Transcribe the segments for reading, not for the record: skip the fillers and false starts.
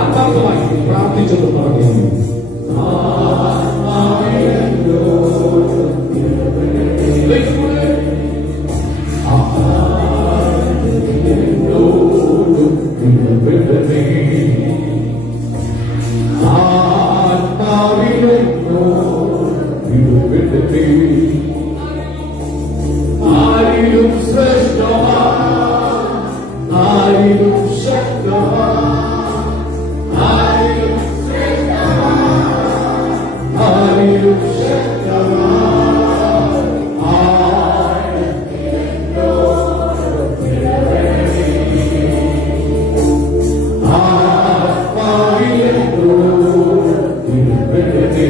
ആത്മാർത്ഥമായി പ്രാർത്ഥിച്ചത് പറയുന്നു. ആരിലും ശ്രേഷ്ഠവാൻ, ആരിലും ശക്തവാൻ, ആരിലും ശ്രേഷ്ഠവാൻ, ആരിലും ശക്തവാൻ, ആത്മാവിലെന്തോ തിരുവെടുത്തേ.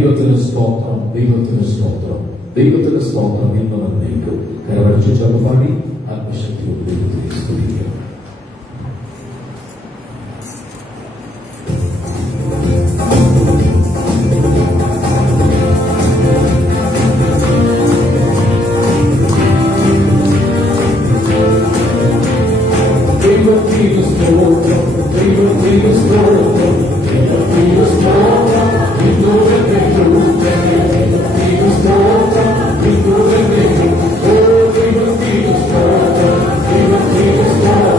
ദൈവത്തിന് സ്തോത്രം, ദൈവത്തിന് സ്തോത്രം, ദൈവത്തിന് സ്തോത്രം ഇന്ന് വന്നേക്കും. കരവടിച്ചു ചെറുപാടി ആത്മശക്തിയോട് ദൈവത്തെ സ്തുതിക്കുക. ദൈവത്തിന് സ്തോത്രം, ദൈവത്തിന് സ്തോത്രം, ദൈവത്തിന് സ്തോത്രം, ഇന്നുവരെ ദൈവത്തിന് സ്തോത്രം, ഇന്നുവരെ ഓ ദൈവത്തിന് സ്തോത്രം, ദൈവത്തിന് സ്തോത്രം.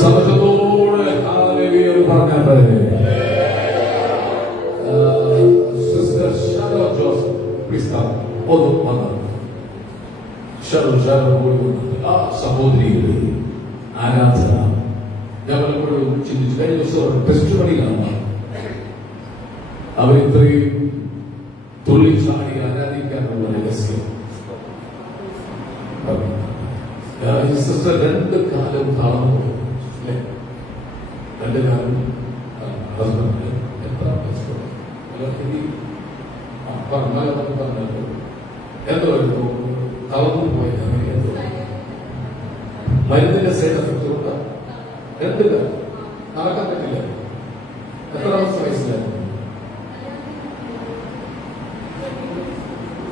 സന്തോഷത്തോടെ ഹല്ലേലൂയ പറഞ്ഞാട്ടെ. Sister Sharon Joseph please come. ഒന്ന് വന്നു. ഷാരോ ആ സഹോദരിയുടെ ആരാധന ഞങ്ങളെപ്പോഴും ചിന്തിച്ചു. കഴിഞ്ഞ ദിവസം ടെസ്റ്റ് പണിയിലാണ് അവരിത്രയും തുള്ളി ചാടി ആരാധിക്കാനുള്ള രഹസ്യം. സിസ്റ്റർ രണ്ട് കാലം തളർന്നു. രണ്ട് കാലം എന്തോ തളർന്നു പോയി. മരുന്നിന്റെ സൈഡ് എഫക്ട് കൊണ്ട് രണ്ട് കാലം നടക്കാൻ പറ്റില്ല. എത്ര വയസ്സിലായിരുന്നു?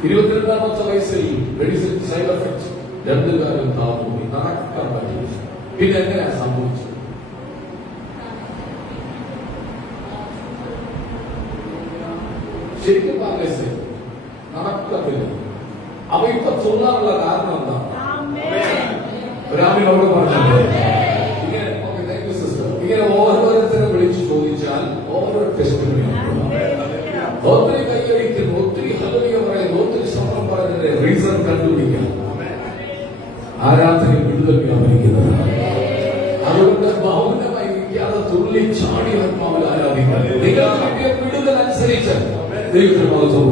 22-ാമത്തെ വയസ്സിൽ മെഡിസിൻ സൈഡ് എഫക്ട് രണ്ട് കാലം താഴ്ന്നു നടക്കാൻ പറ്റില്ല. പിന്നെ എങ്ങനെയാ സംഭവിച്ചത്? ശരിക്കും പറഞ്ഞ നടക്കത്തില്ല. അപ്പൊ ഇപ്പൊ തോന്നാനുള്ള കാരണം എന്താ? രാമിനോട് പറഞ്ഞത് ഇങ്ങനെ ഓരോരുത്തരെ വിളിച്ചു ചോദിച്ചാൽ ഓരോ ടെസ്റ്റിനും ഒത്തിരി കൈയടിക്കുന്നു, ഒത്തിരി ഹല്ലേലൂയ പറയുന്നു, ഒത്തിരി ശബ്ദം പറയുന്നതിന്റെ റീസൺ കണ്ടുപിടിക്കാം. ആരാധനയിൽ വിടുതൽ വ്യാപരിക്കുന്നത്. അതുകൊണ്ട് മൗനമായി ഇരിക്കാതെ തുള്ളി ചാടി ആത്മാവിൽ ആരാധിക്കാൻ നിങ്ങൾ വിടുതൽ അനുസരിച്ച് ദൈവത്തിന് മഹത്വം.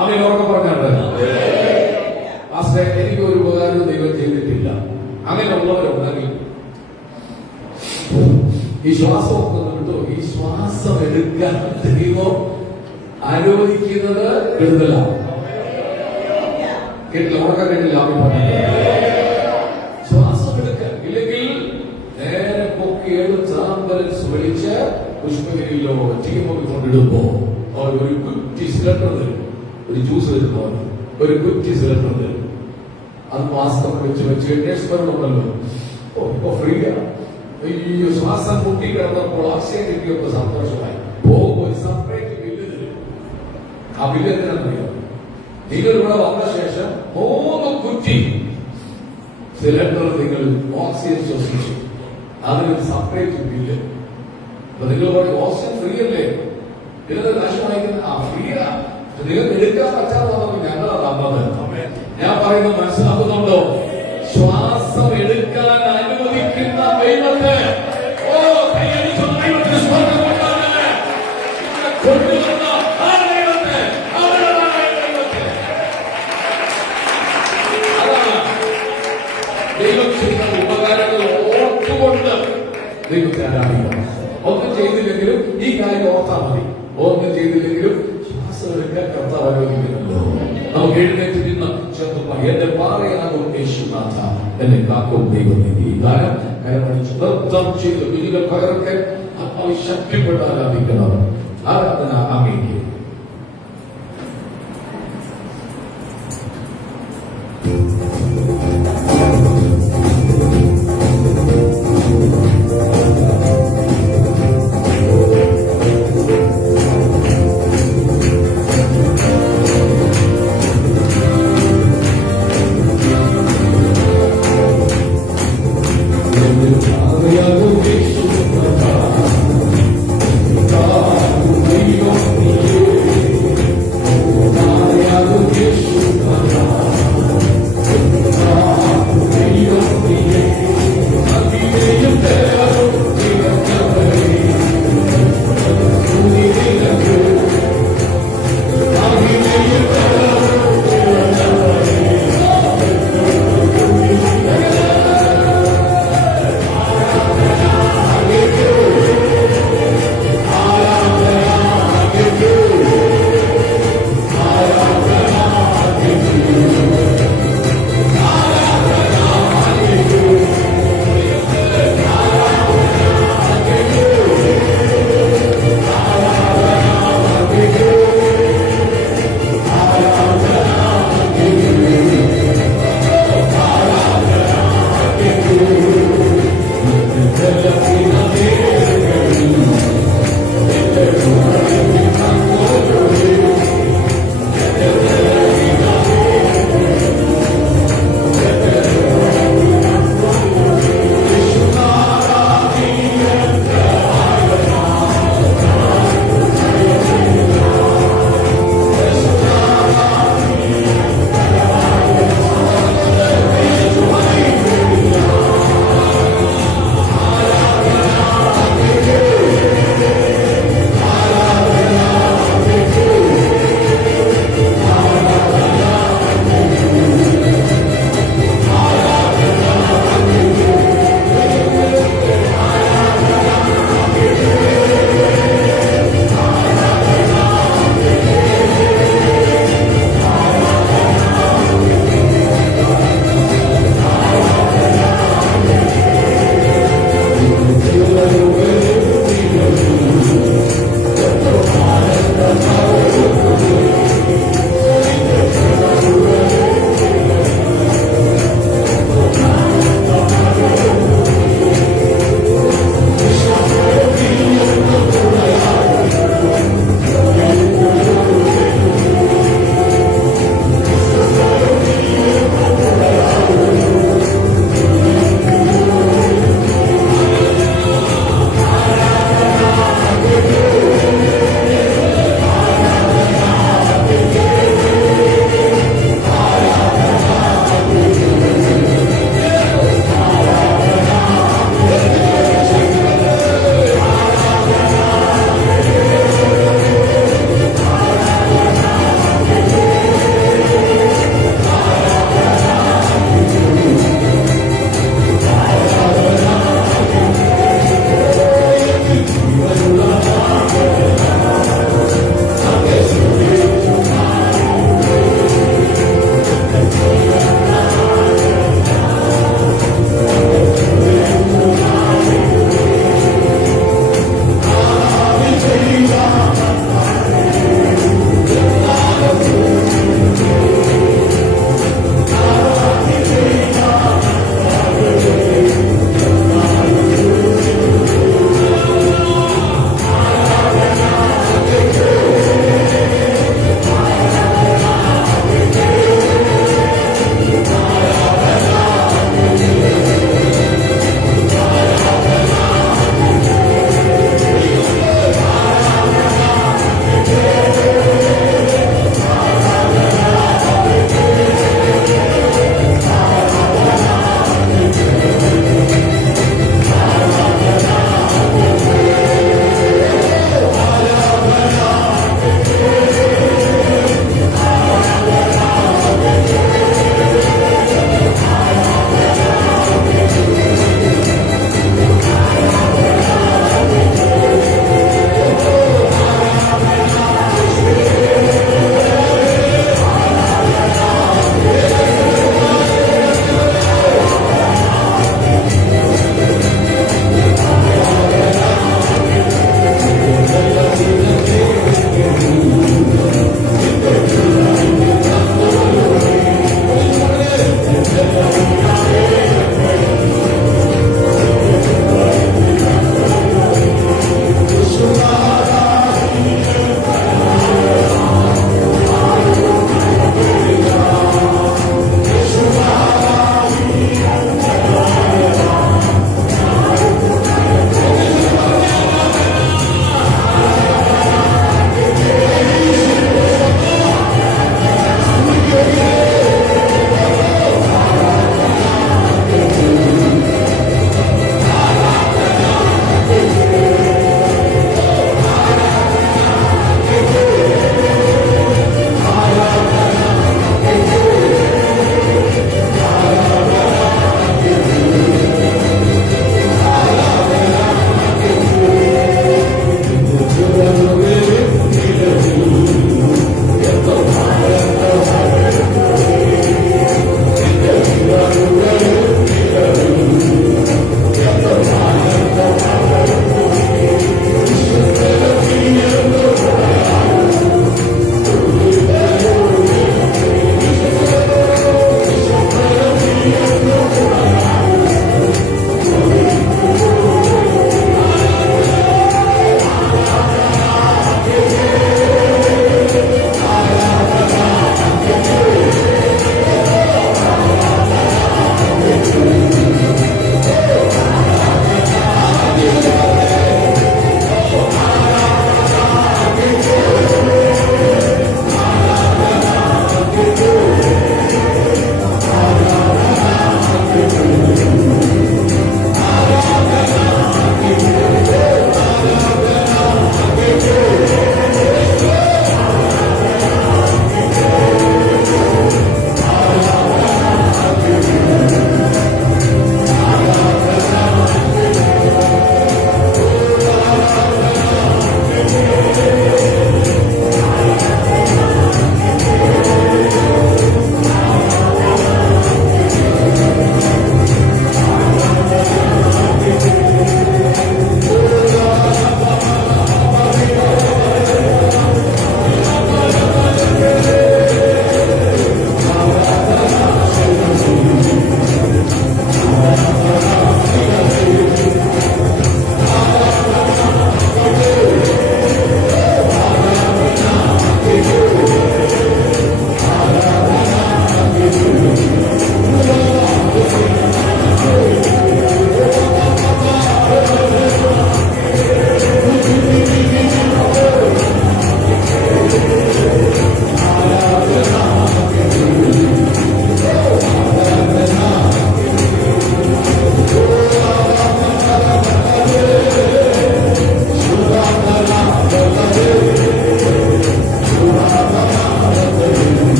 അവൻ ഉറക്കെ പറഞ്ഞാണ് എനിക്ക് ഒരു ഉപകാരം ദൈവം ചെയ്തിട്ടില്ല. അങ്ങനെയുള്ളവരുണ്ടെങ്കിൽ ഈ ശ്വാസം കിട്ടോ, ഈ ശ്വാസം എടുക്കാൻ ദൈവം അനുവദിക്കുന്നത് വിടുതലാണ്. കേട്ടില്ല, ഉറക്കം കേട്ടില്ല. അവൻ പറഞ്ഞു ശ്വാസം എടുക്കാൻ ഇല്ലെങ്കിൽ നേരെ പൊക്കി എടുത്ത് ആംബുലൻസ് വിളിച്ച് പുഷ്പഗിരിയിലോ ടീമൊക്കെ കൊണ്ടിടുമ്പോ അവർ ഒരു കുറ്റി സിലിണ്ടർ തരും, ഒരു ജ്യൂസ് തരുന്നവർ ഒരു കുറ്റി സിലിണ്ടർ തരും. അത് മാസ്കം വെച്ച് നേഴ്സുമാരുണ്ടല്ലോ, ഇപ്പൊ ഫ്രീയാണ്. ഈ ശ്വാസം മുട്ടി കിടന്നപ്പോൾ ഓക്സിജൻ കിട്ടിയപ്പോൾ സന്തോഷമായി. പോകുമ്പോൾ ഒരു സെപ്പറേറ്റ് ബില്ല് തരും. ആ ബില്ല് എന്തിനാണെന്നറിയാം? നിങ്ങൾ ഇവിടെ വന്ന ശേഷം 3 കുറ്റി സിലിണ്ടർ നിങ്ങൾ ഓക്സിജൻ ശ്വസിച്ചു, അതിനൊരു സെപ്പറേറ്റ് ബില്ല്. അപ്പൊ നിങ്ങൾ പറയും ഓക്സിജൻ ഫ്രീ അല്ലേ, ഇതിനത് നഷ്ടമായിരിക്കുന്ന ഫ്രീയാ, നിങ്ങൾക്ക് എടുക്കാൻ പറ്റാതെ വന്നപ്പോൾ ഞങ്ങളാ തന്നത്. ഞാൻ പറയുന്നത് മനസ്സിലാക്കുന്നുണ്ടോ? ശ്വാസം എടുക്കാൻ അനുവദിക്കുന്ന ദൈവത്തെ കൊണ്ടുവന്ന ആ ദൈവത്തെ, അതാണ് ദൈവം ചെയ്യുന്ന ഉപകാരങ്ങൾ ഓർത്തുകൊണ്ട് ദൈവത്തെ ആരാധിക്കണം. ഒന്നും ചെയ്തില്ലെങ്കിലും ഈ കാര്യം ഓർത്താൽ മതി. ഒന്നും ചെയ്തില്ലെങ്കിലും ശ്വാസം എടുക്കാൻ കർത്താവ് അനുവദിക്കുന്നുണ്ടോ? നമുക്ക് എഴുന്നേറ്റ് നിന്ന് എന്റെ പാറയാകും യേശുനാഥ, എന്നെ കാക്കും ദൈവമേ. ഈ ഗാനം കരമടിച്ച് നൃത്തം ചെയ്ത് കുഞ്ഞുങ്ങൾ പകരൊക്കെ ശക്തിപ്പെട്ട് ആരാധിക്കണം. ആരാധന അങ്ങേക്ക്. Thank you.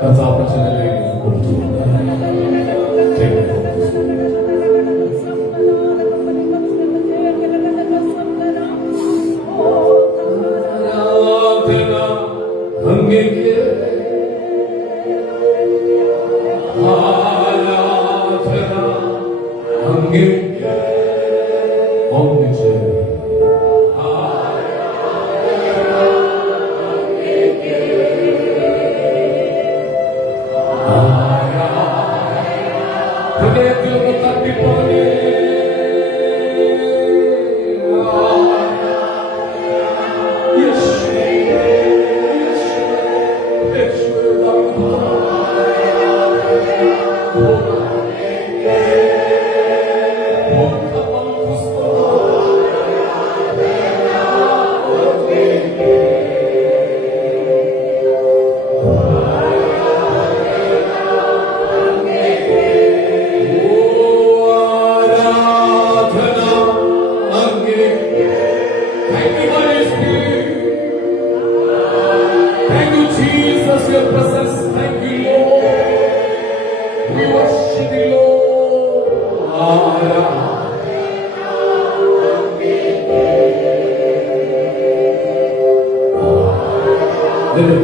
കഥാപ്രസംഗത്തെ കൊടുത്തു. അങ്ങേക്ക് ആരാധന, അങ്ങേക്ക് ഒന്നിച്ച് ഹൃദയത്തിലൊന്ന് തട്ടിപ്പോലേ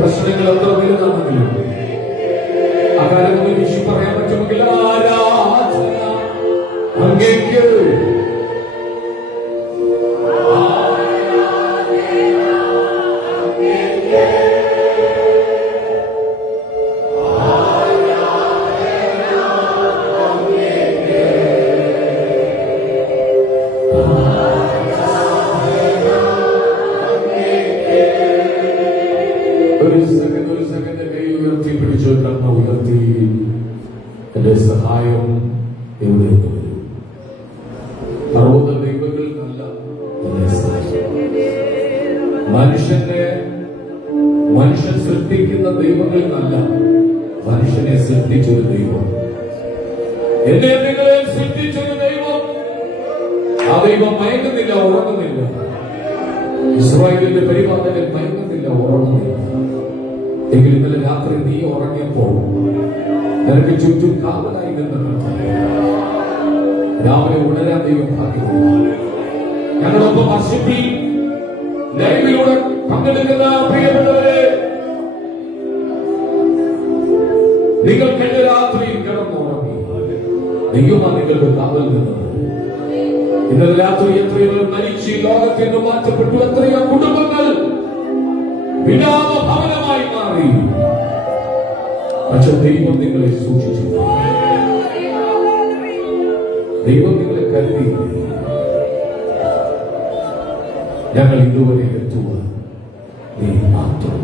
പ്രശ്നങ്ങൾ എത്ര വലുതാണെങ്കിലും ആ കാലങ്ങളിൽ വിഷു പറയാൻ പറ്റുമെങ്കിൽ ആരാധന അങ്ങേക്ക് ഒരു സെക്കൻഡ് കൈ ഉയർത്തി പിടിച്ചു കണ്ണ ഉയർത്തി. എന്റെ സഹായം എവിടെ നിന്ന് വരും? 60 ദൈവങ്ങളിൽ നല്ല മനുഷ്യൻ സൃഷ്ടിക്കുന്ന ദൈവങ്ങളിൽ നല്ല മനുഷ്യനെ സൃഷ്ടിച്ചൊരു ദൈവം, എന്നെ നിങ്ങളെ സൃഷ്ടിച്ചൊരു ദൈവം. ആ ദൈവം മയങ്ങുന്നില്ല, ഉറങ്ങുന്നില്ല. ഇസ്രായേലിന്റെ പരിപാലകൻ മയങ്ങുന്നില്ല, ഉറങ്ങുന്നില്ല. എങ്കിൽ ഇന്നലെ രാത്രി നീ ഉറങ്ങിയപ്പോൾ നിനക്ക് ചുറ്റും കാവലായി നിന്നിട്ടുണ്ട്. രാവിലെ ഉണരാൻ ദൈവം ഭാഗ്യം. ഞങ്ങളൊപ്പം വർഷിപ്പിൽ ലൈവിലൂടെ പങ്കെടുക്കുന്ന പ്രിയപ്പെട്ടവരെ, നിങ്ങൾ കഴിഞ്ഞ രാത്രിയിൽ കിടന്നുറങ്ങി. ദൈവമാണ് നിങ്ങൾക്ക് കാവൽ നിന്നത്. ഇന്നലെ രാത്രി എത്രയോ മരിച്ച് ലോകത്തിൽ നിന്ന് മാറ്റപ്പെട്ടു. എത്രയോ കുടുംബങ്ങൾ വിലാപഭവനമായി മാറി. പക്ഷെ ദൈവം നിങ്ങളെ സൂക്ഷിച്ചു. ദൈവം നിങ്ങളെ കരുതി. ഞങ്ങൾ ഇതുവരെ എത്തുക നീ മാത്രം.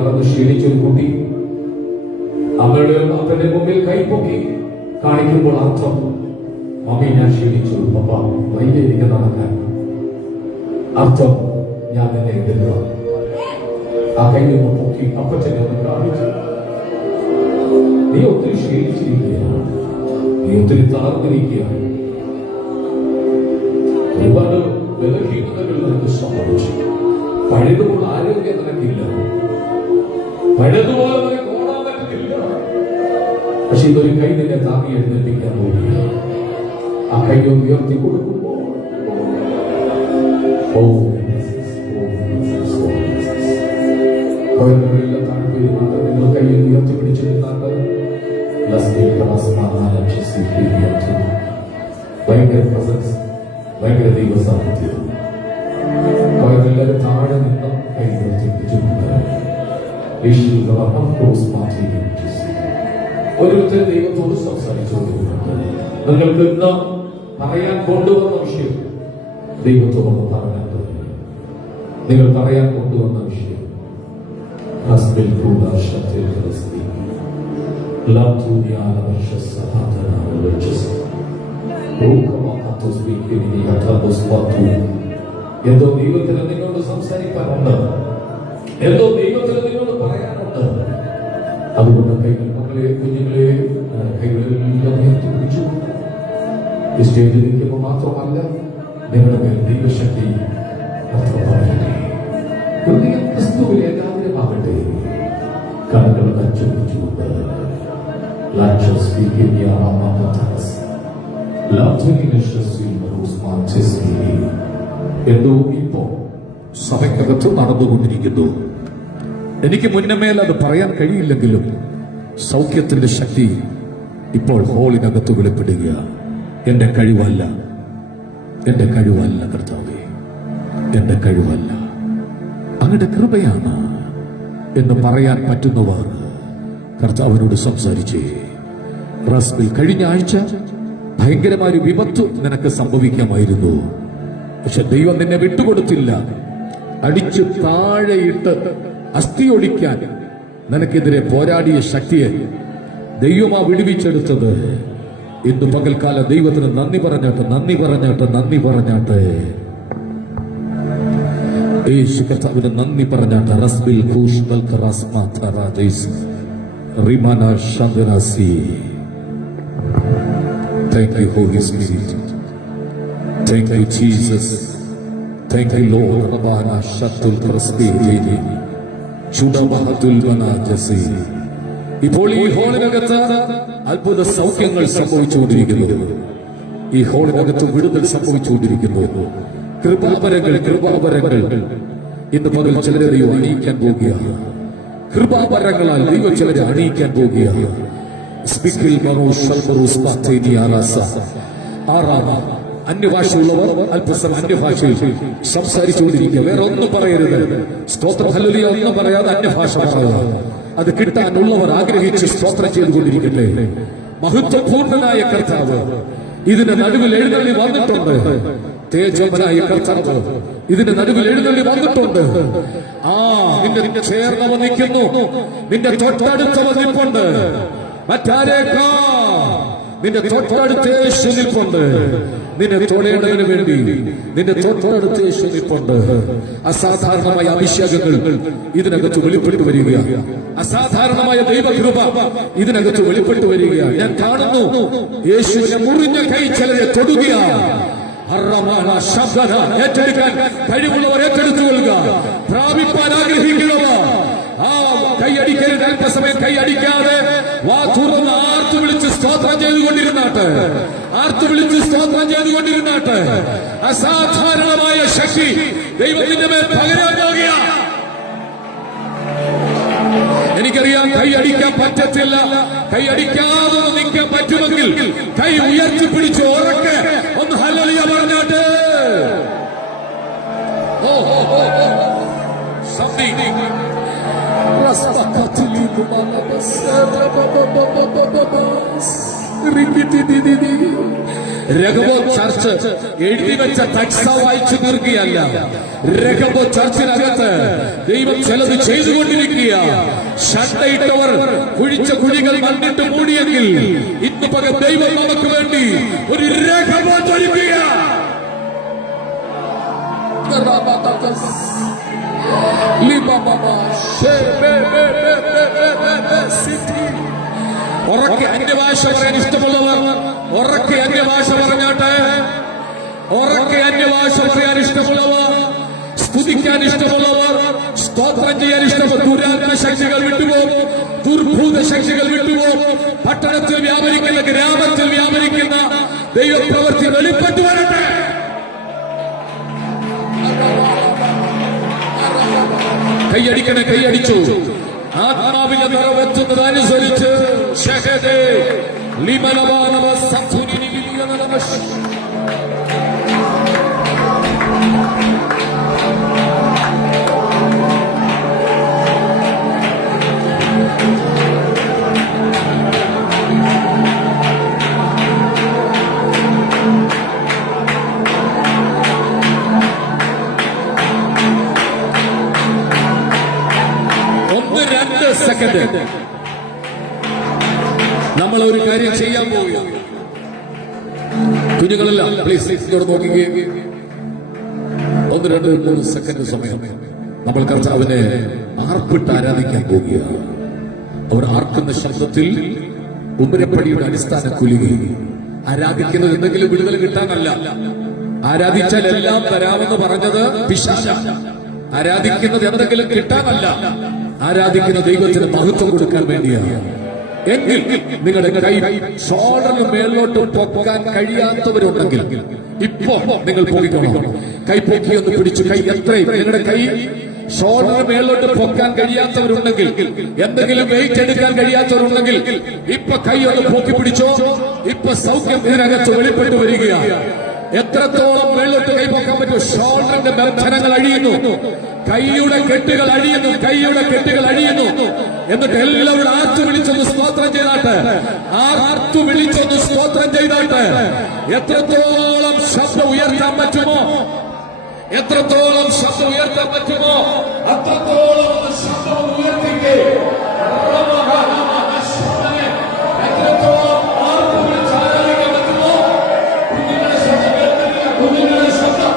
നടന്ന് ക്ഷീണിച്ചൊരു കുട്ടി അമ്മയുടെ അപ്പന്റെ മുമ്പിൽ കൈപ്പൊക്കി കാണിക്കുമ്പോൾ അർത്ഥം, മമ്മി ഞാൻ ക്ഷീണിച്ചു, പപ്പ വൈകി എനിക്ക് നടക്കാൻ. അർത്ഥം, ഞാൻ എന്നെ എതിർക്കാം. ആ കൈയൊന്ന് പൊക്കി അപ്പച്ചനെ ഒന്ന് കാണിച്ചു. നീ ഒത്തിരി ക്ഷീണിച്ചിരിക്കുകയാണ്, നീ ഒത്തിരി തളർന്നിരിക്കുകയാണ്, ഒരുപാട് ബലഹീനതകൾ നിനക്ക് സംഭവിച്ചു, പഴയതുപോലെ ആരോഗ്യം നിനക്കില്ല, പഴയതുപോലെ നിനക്ക് ഓടാൻ പറ്റുന്നില്ല. പക്ഷെ ഇതൊരു കൈ നിന്നെ താങ്ങി എഴുന്നേൽപ്പിക്കാൻ പോവുകയാണ്. ആ കൈ ഒന്ന് ഉയർത്തി കൊടുക്കുമ്പോൾ നിങ്ങൾ കൈ ഉയർത്തി പിടിച്ചിരുന്നാണ്ട് ഭയങ്കര പ്രസൻസ്, ഭയങ്കര ദൈവ സാന്നിധ്യം. അവരെല്ലാവരും താഴെ നിന്നും കൈ ഉയർത്തി പിടിച്ചിട്ടുണ്ട്. ഓരോരുത്തരും ദൈവത്തോട് സംസാരിച്ചുകൊണ്ടിരുന്നുണ്ട്. നിങ്ങൾക്ക് ഇന്ന് പറയാൻ കൊണ്ടുവന്ന വിഷയം ദൈവത്തോട് പറയാൻ തുടങ്ങി. നിങ്ങൾ പറയാൻ കൊണ്ടുവന്ന വിഷയം എന്തോ ദൈവത്തിന് നിന്നോട് സംസാരിക്കാനുണ്ട്, എന്തോ ദൈവത്തിന് നിന്നോട് പറയാനുണ്ട്. അതുകൊണ്ട് കൈകൾ, മക്കളെ, കുഞ്ഞുങ്ങളെ, കൈകളെല്ലാം ഉയർത്തിപ്പിടിച്ചു. ഈ സ്റ്റേജിൽ നിൽക്കുമ്പോൾ മാത്രമല്ല, നിങ്ങളുടെ മേൽ ദൈവശക്തി പറയട്ടെ. ഹൃദയം ക്രിസ്തുവിൽ ഏകാഗ്രമാകട്ടെ. കണ്ണുകൾ കച്ചുപിടിച്ചുകൊണ്ട് എന്തോ ഇപ്പോ സഭയ്ക്കകത്ത് നടന്നുകൊണ്ടിരിക്കുന്നു. എനിക്ക് മുന്നമേൽ അത് പറയാൻ കഴിയില്ലെങ്കിലും സൗഖ്യത്തിന്റെ ശക്തി ഇപ്പോൾ ഹോളിനകത്ത് വെളിപ്പെടുക. എന്റെ കഴിവല്ല, എന്റെ കഴിവല്ല കർത്താവേ, എന്റെ കഴിവല്ല, അങ്ങയുടെ കൃപയാണ് എന്ന് പറയാൻ പറ്റുന്നവർ കർത്താവിനോട് സംസാരിച്ചേ. റസ്ബിൽ, കഴിഞ്ഞ ആഴ്ച ഭയങ്കരമായ ഒരു വിപത്ത് നിനക്ക് സംഭവിക്കാമായിരുന്നു, പക്ഷെ ദൈവം നിന്നെ വിട്ടുകൊടുത്തില്ല. അടിച്ചു താഴെയിട്ട് അസ്ഥി ഒടിക്കാൻ നിനക്കെതിരെ പോരാടിയ ശക്തിയെ ദൈവമാ വിടുവിച്ചെടുത്തത്. ഇന്ന് പകൽക്കാല ദൈവത്തിന് നന്ദി പറഞ്ഞാട്ടെ, നന്ദി പറഞ്ഞാട്ടെ, നന്ദി പറഞ്ഞാട്ടെ. യേശു കർത്താവിന് നന്ദി പറഞ്ഞാട്ടെ. റസ്ബിൽ റിമാന ശാന്തനാസി. Thank you, Holy Spirit. Thank you, Jesus. Thank you, Lord. Rabana shatul prosperity. Chudabahatul banajasi. ഇപ്പോൾ ഈ ഹോളിനകത്ത് അത്ഭുത സൗഖ്യങ്ങൾ സംഭവിച്ചുകൊണ്ടിരിക്കുന്നു. ഈ ഹോളിനകത്ത് വിടുതൽ സംഭവിച്ചുകൊണ്ടിരിക്കുന്നു. കൃപാവരങ്ങൾ, കൃപാവരങ്ങൾ ഇന്ന് പകൽ ചിലരെ ദൈവം അണിയിക്കാൻ പോകുകയാണ്. കൃപാവരങ്ങളാൽ ദൈവം ചിലരെ അണിയിക്കാൻ പോകുകയാണ്. അന്യഭാഷയുള്ളവർ അല്പസം അന്യഭാഷയിൽ സംസാരിച്ചുകൊണ്ടിരിക്കുക. വേറെ ഒന്നും പറയരുത്. സ്തോത്രം ഹല്ലേലൂയ ഒന്നും പറയാതെ അന്യഭാഷ പറയുക. അത് കിട്ടാനുള്ളവർ ആഗ്രഹിച്ച് സ്തോത്രം ചെയ്തുകൊണ്ടിരിക്കട്ടെ. മഹത്വപൂർണനായ കർത്താവ് ഇതിന്റെ നടുവിൽ എഴുന്നള്ളി വന്നിട്ടുണ്ട്. തേജവനായ കർത്താവ് ഇതിന്റെ നടുവിൽ എഴുന്നള്ളി വന്നിട്ടുണ്ട്. നിന്റെ ചേർന്നവ നിൽക്കുന്നു, നിന്റെ തൊട്ടടുത്തവ നിൽപ്പുണ്ട്. മറ്റാരേക്കാ നിന്റെ തൊട്ടടുത്ത യേശു നിൽപ്പുണ്ട്. നിന്നെ തൊടേണ്ടതിന് വേണ്ടി നിന്റെ തൊട്ടടുത്ത യേശു നിൽപ്പുണ്ട്. അസാധാരണമായ അഭിഷേകങ്ങൾ ഇതിനകത്ത് വെളിപ്പെട്ടു വരികയാണ്. അസാധാരണമായ ദൈവകൃപ ഇതിനകത്ത് വെളിപ്പെട്ടു വരികയാണ്. ഞാൻ കാണുന്നു യേശുവിനെ മുറിഞ്ഞ കൈ ചിലരെ തൊടുകയാണ്. ഏറ്റെടുക്കാൻ കഴിവുള്ളവർ ഏറ്റെടുത്തു കൊള്ളുക. പ്രാപിപ്പാൻ ആഗ്രഹിക്കുന്നവർ കൈയടിക്കരുത്. അല്പസമയം കൈയടിക്കാതെ വാ തുറന്ന് ആർത്തു വിളിച്ച് സ്തോത്രം ചെയ്തുകൊണ്ടിരുന്നാട്ട്, ആർത്തു വിളിച്ച് സ്തോത്രം ചെയ്തുകൊണ്ടിരുന്നാട്ട്. അസാധാരണമായ ശക്തി ദൈവത്തിന്റെ മേൽ പകരാൻ പോകുക. എനിക്കറിയാം കൈയടിക്കാൻ പറ്റത്തില്ല. കൈയടിക്കാതെ നിൽക്കാൻ പറ്റുമെങ്കിൽ കൈ ഉയർത്തിപ്പിടിച്ച് ഉറക്കെ ഒന്ന് ഹല്ലേലൂയ പറഞ്ഞാട്ട്. രഹബോത്ത് ചർച്ച് എഴുതി വെച്ച തക്സ വായിച്ചു തീർക്കുകയല്ല. രഹബോത്ത് ചർച്ചിനകത്ത് ദൈവം ചിലത് ചെയ്തുകൊണ്ടിരിക്കുക. ഷണ്ടയിട്ടവർ കുഴിച്ച കുഴികൾ കണ്ടിട്ട് മൂടിയെങ്കിൽ ഇന്ന് പകൽ ദൈവം നമുക്ക് വേണ്ടി ഒരു രഹബോത്ത് ഒരുക്കുക. ഉറക്കെ അന്യഭാഷ പറയാൻ ഇഷ്ടമുള്ളവർ ഉറക്കെ അന്യഭാഷ പറഞ്ഞാട്ടെ. ഉറക്കെ അന്യഭാഷ പറയാൻ ഇഷ്ടമുള്ളവർ, സ്തുതിക്കാൻ ഇഷ്ടമുള്ളവർ, സ്തോത്രം ചെയ്യാൻ ഇഷ്ടമുള്ള ദുരാത്മ ശക്തികൾ വിട്ടുപോകും, ദുർഭൂത ശക്തികൾ വിട്ടുപോകും. പട്ടണത്തിൽ വ്യാപരിക്കുന്ന, ഗ്രാമത്തിൽ വ്യാപരിക്കുന്ന ദൈവപ്രവൃത്തി വെളിപ്പെട്ടു വരട്ടെ. കൈയടിക്കണേ, കൈയടിച്ചു. ആത്മാവിന്റെ നിറവെത്തുന്നതനുസരിച്ച് സെക്കൻഡ് നമ്മൾ ഒരു കാര്യം ചെയ്യാൻ പോവുകയാണ്. കുഞ്ഞുങ്ങളെല്ലാം പ്ലീസ് ഇങ്ങോട്ട് നോക്കുകയും 1, 2, 3 സെക്കൻഡ് സമയം നമ്മൾ കർത്താവിനെ ആർപ്പിട്ട് ആരാധിക്കാൻ പോവുകയാണ്. അവർ ആർക്കുന്ന ശബ്ദത്തിൽ ഉമ്മരപ്പടിയുടെ അടിസ്ഥാന കുലുകി. ആരാധിക്കുന്നത് എന്തെങ്കിലും വിടുതൽ കിട്ടാനല്ല. ആരാധിച്ചാൽ എല്ലാം തരാമെന്ന് പറഞ്ഞത് പിശാചാണ്. ആരാധിക്കുന്നത് എന്തെങ്കിലും കിട്ടാനല്ല. ആരാധിക്കുന്ന ദൈവത്തിന് മഹത്വം കൊടുക്കാൻ വേണ്ടിയാണ്. എങ്കിൽ നിങ്ങളുടെ കൈ ഷോൾഡറിന് മേലോട്ട് പൊക്കാൻ കഴിയാത്തവരുണ്ടെങ്കിൽ ഇപ്പോ നിങ്ങൾ പൊക്കിക്കണം. കൈ പൊക്കി ഒന്ന് പിടിച്ചു. കൈ എത്രയും നിങ്ങളുടെ കൈ ഷോൾഡറിന് മേലോട്ട് പൊക്കാൻ കഴിയാത്തവരുണ്ടെങ്കിൽ, എന്തെങ്കിലും വെയിറ്റ് എടുക്കാൻ കഴിയാത്തവരുണ്ടെങ്കിൽ ഇപ്പൊ കൈ ഒന്ന് പൊക്കി പിടിച്ചോ. ഇപ്പൊ സൗഖ്യം ഇതിനകത്ത് വെളിപ്പെട്ടു വരികയാണ്. എത്രത്തോളം മേലോട്ട് കൈ പൊക്കാൻ പറ്റും? ഷോൾഡറിന്റെ ബന്ധനങ്ങൾ അഴിയുന്നു, കൈയുടെ കെട്ടുകൾ അഴിയുന്നു, കൈയുടെ കെട്ടുകൾ അഴിയുന്നു. എന്നിട്ട് എല്ലാവരും ആർത്തു വിളിച്ചൊന്ന് സ്തോത്രം ചെയ്താട്ട്, ആർത്തു വിളിച്ചൊന്ന് സ്തോത്രം ചെയ്താട്ട്. എത്രത്തോളം ശബ്ദം ഉയർത്താൻ പറ്റുമോ, എത്രത്തോളം ശബ്ദം ഉയർത്താൻ പറ്റുമോ അത്രത്തോളം ശബ്ദം ഉയർത്തിക്കേ. എത്രത്തോളം ആർത്തു വിളിച്ച് ആരാധിക്കാൻ പറ്റുമോ കുഞ്ഞുങ്ങളെ ശബ്ദം കേൾക്കുന്നില്ല. കുഞ്ഞുങ്ങളെ ശബ്ദം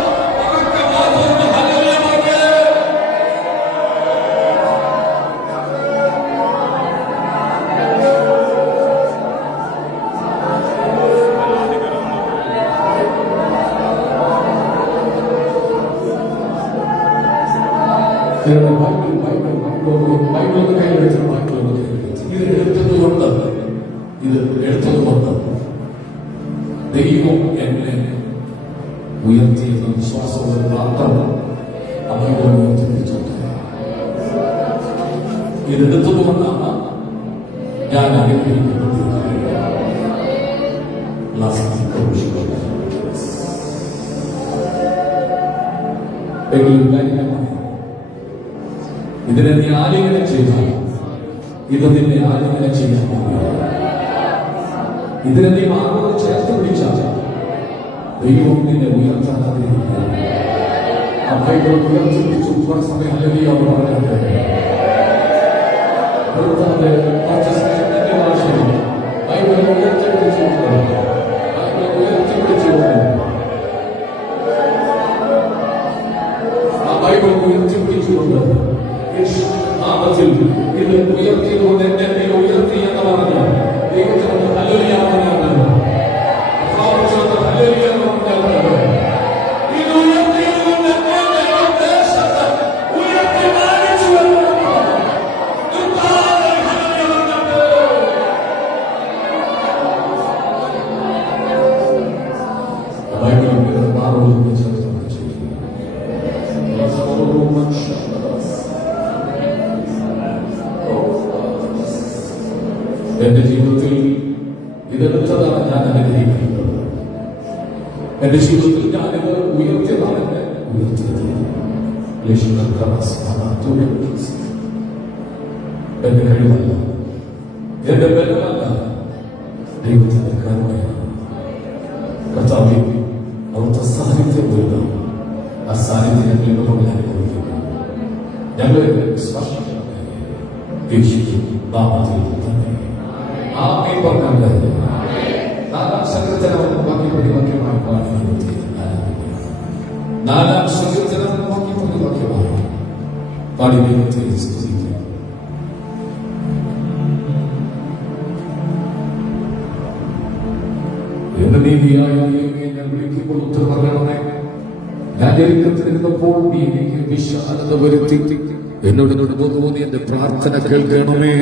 ഇത് എടുത്തതുകൊണ്ട് ദൈവം എന്നെ ഉയർത്തിയെന്ന വിശ്വാസമുള്ള പ്രാർത്ഥന അവരുടെ ഉയർത്തിപ്പിടിച്ചോട്ടെ. ഇതെടുത്തതുകൊണ്ടാണ് ഞാൻ അനുഗ്രഹിക്കുന്നത്. ഇതിനെ നീ ആലിംഗനം ചെയ്താൽ ഇത് നിന്നെ ആലിംഗനം ചെയ്യാൻ പോകുക. ഇതിനെ നീ മാറോട് ചേർത്ത് പിടിച്ചാൽ ദൈവം നിന്നെ ഉയർത്താൻ ആഗ്രഹിക്കുക. അമ്മയുടെ ഉയർത്തിപ്പിടിച്ചു സമയം അല്ലെങ്കിൽ അവർ പറഞ്ഞത് ഭാഷയിൽ ബൈബിൾ ഉയർത്തിപ്പിടിച്ചുകൊണ്ട് നാമത്തിൽ ഇത് ഉയർത്തിയതുകൊണ്ട് എന്നെ നീ ഉയർത്തി എന്ന് പറഞ്ഞു ദൈവത്തിനോട് ഹല്ലേലൂയ പറഞ്ഞാൽ ഹല്ലേലൂയ പറഞ്ഞാൽ ഇത് ഉയർത്തിയതുകൊണ്ട് എന്നെ ദേശത്ത് ഉയർത്തി മാനിച്ചു എന്റെ ജീവിതത്തിൽ ഇതെടുത്തതാണ് ഞാൻ അനുഗ്രഹിക്കുന്നത്. എന്റെ ജീവിതത്തിൽ ഞാനിത് ഉയർത്തിയതാണ് എന്നെ ഉയർത്തിയത്. എന്റെ കഴിവല്ല, എന്റെ ബലമല്ല, ദൈവത്തിന്റെ കരുണയാണ്. കർത്താവേ, അവിടുത്തെ സാന്നിധ്യം വരുന്നു. ആ സാന്നിധ്യം ഞങ്ങളുടെ കൊണ്ട് അനുഭവിക്കുന്നു. ഞങ്ങളെ സ്പർശിക്കണമേ. യേശുവിൻ നാമത്തിൽ തന്നെ ആമേൻ പറഞ്ഞാൽ നാലാം സങ്കീർത്തനം വാക്യമായി പാടുന്നത്. നാലാം സങ്കീർത്തനം വാക്യമായി പാടി ദൈവത്തെ സ്തുതിക്കുന്നു. എന്റെ നീതിയായ ദൈവമേ, ഞാൻ വിളിക്കുമ്പോൾ ഉത്തരം പറയണമേ. ഞാൻ ഞെരുക്കത്തിലിരുന്നപ്പോൾ നീ എനിക്ക് വിശാലത വരുത്തി. എന്നോട് തോന്നി എന്റെ പ്രാർത്ഥന കേൾക്കണമേ.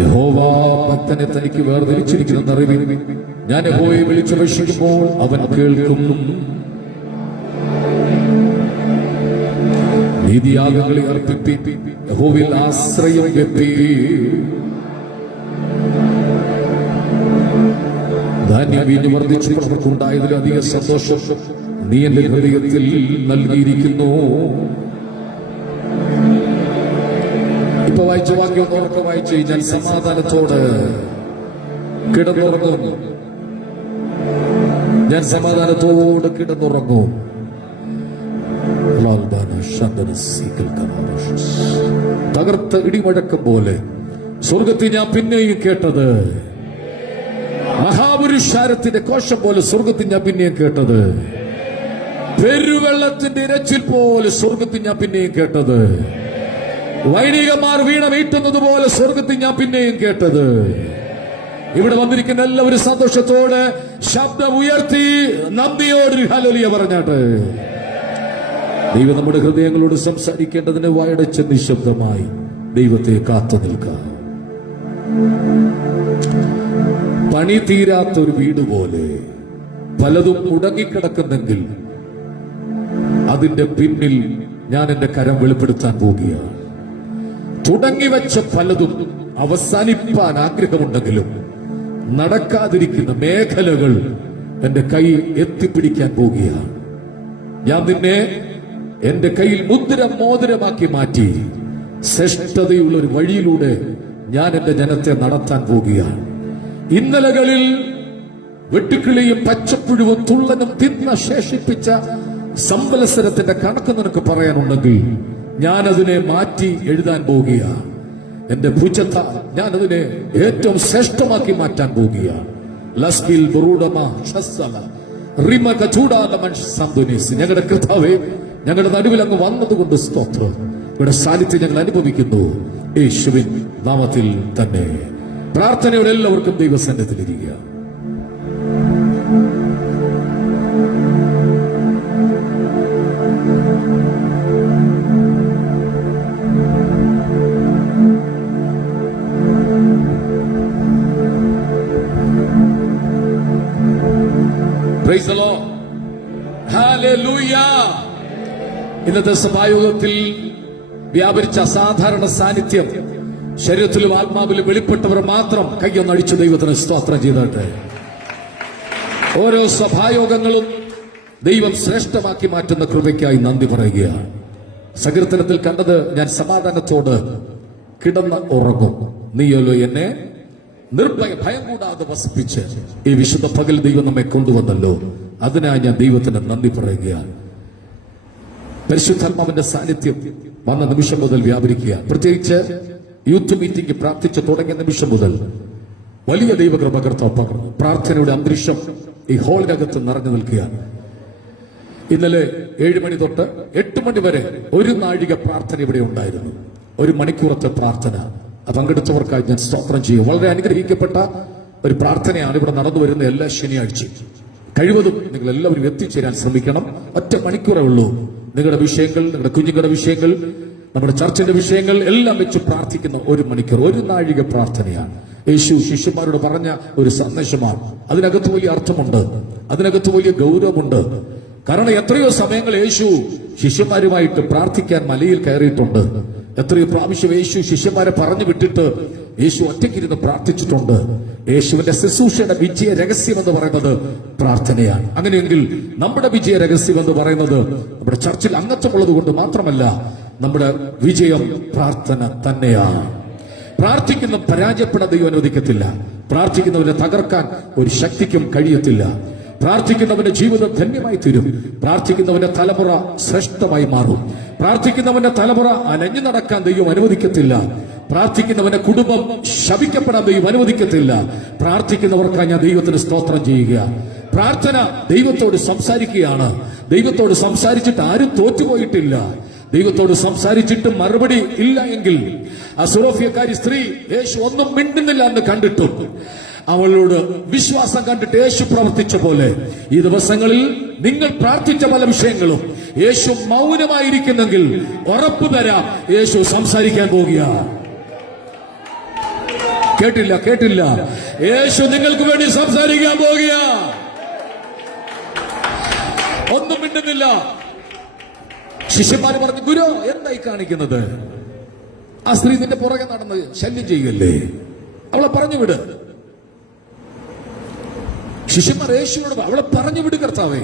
യഹോവ ഭക്തനെ തനിക്ക് വേർതിരിച്ചിരിക്കുന്ന അറിവിൽ ഞാൻ യഹോവയെ വിളിച്ചപേക്ഷിക്കുമ്പോൾ അവൻ കേൾക്കും. നീതിയാഗങ്ങളെ അർപ്പിപ്പി, യഹോവയിൽ ആശ്രയം വെപ്പി. ധാന്യം വീഞ്ഞു വർദ്ധിച്ചവർക്കുണ്ടായതിലധിക സന്തോഷം നീ എന്റെ ഹൃദയത്തിൽ നൽകിയിരിക്കുന്നു. ഇപ്പൊ വായിച്ച വാക്യം ഓർക്ക വായിച്ച് ഞാൻ സമാധാനത്തോട് കിടന്നുറങ്ങും. ഞാൻ സമാധാനത്തോട് കിടന്നുറങ്ങും. തകർത്ത ഇടിമുഴക്കം പോലെ സ്വർഗത്തിൽ ഞാൻ പിന്നെയും കേട്ടത്. മഹാപുരുഷാരത്തിന്റെ കോശം പോലെ സ്വർഗത്തിൽ ഞാൻ പിന്നെയും കേട്ടത്. പെരുവെള്ളത്തിന്റെ ഇരച്ചിൽ പോലെ സ്വർഗത്തിൽ ഞാൻ പിന്നെയും കേട്ടത്. വൈദികന്മാർ വീണ വീട്ടുന്നത് പോലെ സ്വർഗത്തിൽ ഞാൻ പിന്നെയും കേട്ടത്. ഇവിടെ വന്നിരിക്കുന്ന എല്ലാവരും സന്തോഷത്തോടെ ശബ്ദം ഉയർത്തി നന്ദിയോട് ഹല്ലേലൂയ പറഞ്ഞാട്ട്. ദൈവം നമ്മുടെ ഹൃദയങ്ങളോട് സംസാരിക്കേണ്ടതിന് വായടച്ച നിശബ്ദമായി ദൈവത്തെ കാത്തു നിൽക്കാം. പണി തീരാത്തൊരു വീട് പോലെ പലതും മുടങ്ങിക്കിടക്കുന്നെങ്കിൽ അതിന്റെ പിന്നിൽ ഞാൻ എന്റെ കരം വെളിപ്പെടുത്താൻ പോകുകയാണ്. തുടങ്ങിവെച്ച പലതും അവസാനിപ്പാൻ ആഗ്രഹമുണ്ടെങ്കിലും നടക്കാതിരിക്കുന്ന മേഖലകൾ എന്റെ കയ്യിൽ എത്തിപ്പിടിക്കാൻ പോകുകയാണ്. ഞാൻ നിന്നെ എന്റെ കയ്യിൽ മോതിരമാക്കി മാറ്റി ശ്രേഷ്ഠതയുള്ള ഒരു വഴിയിലൂടെ ഞാൻ എന്റെ ജനത്തെ നടത്താൻ പോകുകയാണ്. ഇന്നലകളിൽ വെട്ടുക്കിളിയും പച്ചപ്പുഴുവും തുള്ളനും തിന്ന ശേഷിപ്പിച്ച സംവത്സരത്തിന്റെ കണക്ക് നിനക്ക് പറയാനുണ്ടെങ്കിൽ ഞാൻ അതിനെ മാറ്റി എഴുതാൻ പോവുകയാണ്. എന്റെ ഭുജത്ത ഞാൻ അതിനെ ഏറ്റവും ശ്രേഷ്ഠമാക്കി മാറ്റാൻ പോവുകയാണ്. ഞങ്ങളുടെ കർത്താവേ, ഞങ്ങളുടെ നടുവിൽ അങ്ങ് വന്നതുകൊണ്ട് സ്തോത്രം. ഇവിടെ സാന്നിധ്യം ഞങ്ങൾ അനുഭവിക്കുന്നു. യേശുവിൻ നാമത്തിൽ തന്നെ പ്രാർത്ഥനയോടെ എല്ലാവർക്കും ദൈവസന്നിധിയിലിരിക്കുക. Praise the Lord. Hallelujah. ഇന്നത്തെ സഭായോഗത്തിൽ വ്യാപരിച്ച അസാധാരണ സാന്നിധ്യം ശരീരത്തിലും ആത്മാവിലും വെളിപ്പെട്ടവർ മാത്രം കയ്യൊന്നടിച്ചു ദൈവത്തിന് സ്തോത്രം ചെയ്തിട്ട്. ഓരോ സഭായോഗങ്ങളും ദൈവം ശ്രേഷ്ഠമാക്കി മാറ്റുന്ന കൃപയ്ക്കായി നന്ദി പറയുകയാണ്. സങ്കീർത്തനത്തിൽ കണ്ടത്, ഞാൻ സമാധാനത്തോട് കിടന്ന് ഉറങ്ങും. നീയല്ലോ എന്നെ ഭയം കൂടാതെ വസിപ്പിച്ച് ഈ വിശുദ്ധ പകൽ ദൈവം നമ്മെ കൊണ്ടുവന്നല്ലോ. അതിനായി ഞാൻ ദൈവത്തിന് നന്ദി പറയുകയാണ്. പരിശുദ്ധാത്മാവിന്റെ സാന്നിധ്യം വന്ന നിമിഷം മുതൽ വ്യാപരിക്കുക. പ്രത്യേകിച്ച് യൂത്ത് മീറ്റിംഗ് പ്രാർത്ഥിച്ച് തുടങ്ങിയ നിമിഷം മുതൽ വലിയ ദൈവകൃപ കർത്താവ് പകർന്നു. പ്രാർത്ഥനയുടെ അന്തരീക്ഷം ഈ ഹാളിനകത്ത് നിറഞ്ഞു നിൽക്കുകയാണ്. ഇന്നലെ 7 മണി തൊട്ട് 8 മണി വരെ 1 നാഴിക പ്രാർത്ഥന ഇവിടെ ഉണ്ടായിരുന്നു. 1 മണിക്കൂറത്തെ പ്രാർത്ഥന. പങ്കെടുത്തവർക്കായി ഞാൻ സ്തോത്രം ചെയ്യും. വളരെ അനുഗ്രഹിക്കപ്പെട്ട ഒരു പ്രാർത്ഥനയാണ് ഇവിടെ നടന്നു വരുന്ന എല്ലാ ശനിയാഴ്ചയും. കഴിവതും നിങ്ങൾ എല്ലാവരും എത്തിച്ചേരാൻ ശ്രമിക്കണം. 1 മണിക്കൂറേ ഉള്ളൂ. നിങ്ങളുടെ വിഷയങ്ങൾ, നിങ്ങളുടെ കുഞ്ഞുങ്ങളുടെ വിഷയങ്ങൾ, നമ്മുടെ ചർച്ചിന്റെ വിഷയങ്ങൾ എല്ലാം വെച്ച് പ്രാർത്ഥിക്കുന്ന 1 മണിക്കൂർ, 1 നാഴിക പ്രാർത്ഥനയാണ്. യേശു ശിഷ്യന്മാരോട് പറഞ്ഞ ഒരു സന്ദേശമാണ്. അതിനകത്ത് വലിയ അർത്ഥമുണ്ട്, അതിനകത്ത് വലിയ ഗൗരവമുണ്ട്. കാരണം എത്രയോ സമയങ്ങൾ യേശു ശിഷ്യന്മാരുമായിട്ട് പ്രാർത്ഥിക്കാൻ മലയിൽ കയറിയിട്ടുണ്ട്. എത്രയോ പ്രാവശ്യം യേശു ശിഷ്യന്മാരെ പറഞ്ഞു വിട്ടിട്ട് യേശു ഒറ്റയ്ക്കിരുന്ന് പ്രാർത്ഥിച്ചിട്ടുണ്ട്. യേശുവിന്റെ ശുശ്രൂഷയുടെ വിജയ രഹസ്യം എന്ന് പറയുന്നത് പ്രാർത്ഥനയാണ്. അങ്ങനെയെങ്കിൽ നമ്മുടെ വിജയ രഹസ്യം എന്ന് പറയുന്നത് നമ്മുടെ ചർച്ചിൽ അംഗത്വമുള്ളത് കൊണ്ട് മാത്രമല്ല, നമ്മുടെ വിജയം പ്രാർത്ഥന തന്നെയാണ്. പ്രാർത്ഥിക്കുന്ന പരാജയപ്പെടാൻ ദൈവം അനുവദിക്കത്തില്ല. പ്രാർത്ഥിക്കുന്നവരെ തകർക്കാൻ ഒരു ശക്തിക്കും കഴിയത്തില്ല. പ്രാർത്ഥിക്കുന്നവന്റെ ജീവിതം ധന്യമായി തീരും. പ്രാർത്ഥിക്കുന്നവന്റെ തലമുറ ശ്രേഷ്ഠമായി മാറും. പ്രാർത്ഥിക്കുന്നവന്റെ തലമുറ അലഞ്ഞു നടക്കാൻ ദൈവം അനുവദിക്കത്തില്ല. പ്രാർത്ഥിക്കുന്നവന്റെ കുടുംബം ശപിക്കപ്പെടാൻ ദൈവം അനുവദിക്കത്തില്ല. പ്രാർത്ഥിക്കുന്നവർക്കായി ഞാൻ ദൈവത്തിന് സ്തോത്രം ചെയ്യുക. പ്രാർത്ഥന ദൈവത്തോട് സംസാരിക്കുകയാണ്. ദൈവത്തോട് സംസാരിച്ചിട്ട് ആരും തോറ്റുപോയിട്ടില്ല. ദൈവത്തോട് സംസാരിച്ചിട്ട് മറുപടി ഇല്ല എങ്കിൽ ആ സുറോഫ്യക്കാരി സ്ത്രീ യേശു ഒന്നും മിണ്ടുന്നില്ല എന്ന് കണ്ടിട്ടും അവളോട് വിശ്വാസം കണ്ടിട്ട് യേശു പ്രവർത്തിച്ച പോലെ ഈ ദിവസങ്ങളിൽ നിങ്ങൾ പ്രാർത്ഥിച്ച പല വിഷയങ്ങളും യേശു മൗനമായിരിക്കുന്നെങ്കിൽ ഉറപ്പു തരാം, യേശു സംസാരിക്കാൻ പോകുക. കേട്ടില്ല. യേശു നിങ്ങൾക്ക് വേണ്ടി സംസാരിക്കാൻ പോകുക. ഒന്നും മിണ്ടുന്നില്ല. ശിഷ്യന്മാര് പറഞ്ഞു, ഗുരു എന്തായി കാണിക്കുന്നത്? ആ സ്ത്രീ നിന്റെ പുറകെ നടന്ന് ശല്യം ചെയ്യല്ലേ, അവളെ പറഞ്ഞു വിട്. ശിഷ്യന്മാർ യേശുവോട് അവളെ പറഞ്ഞു വിട് കർത്താവേ.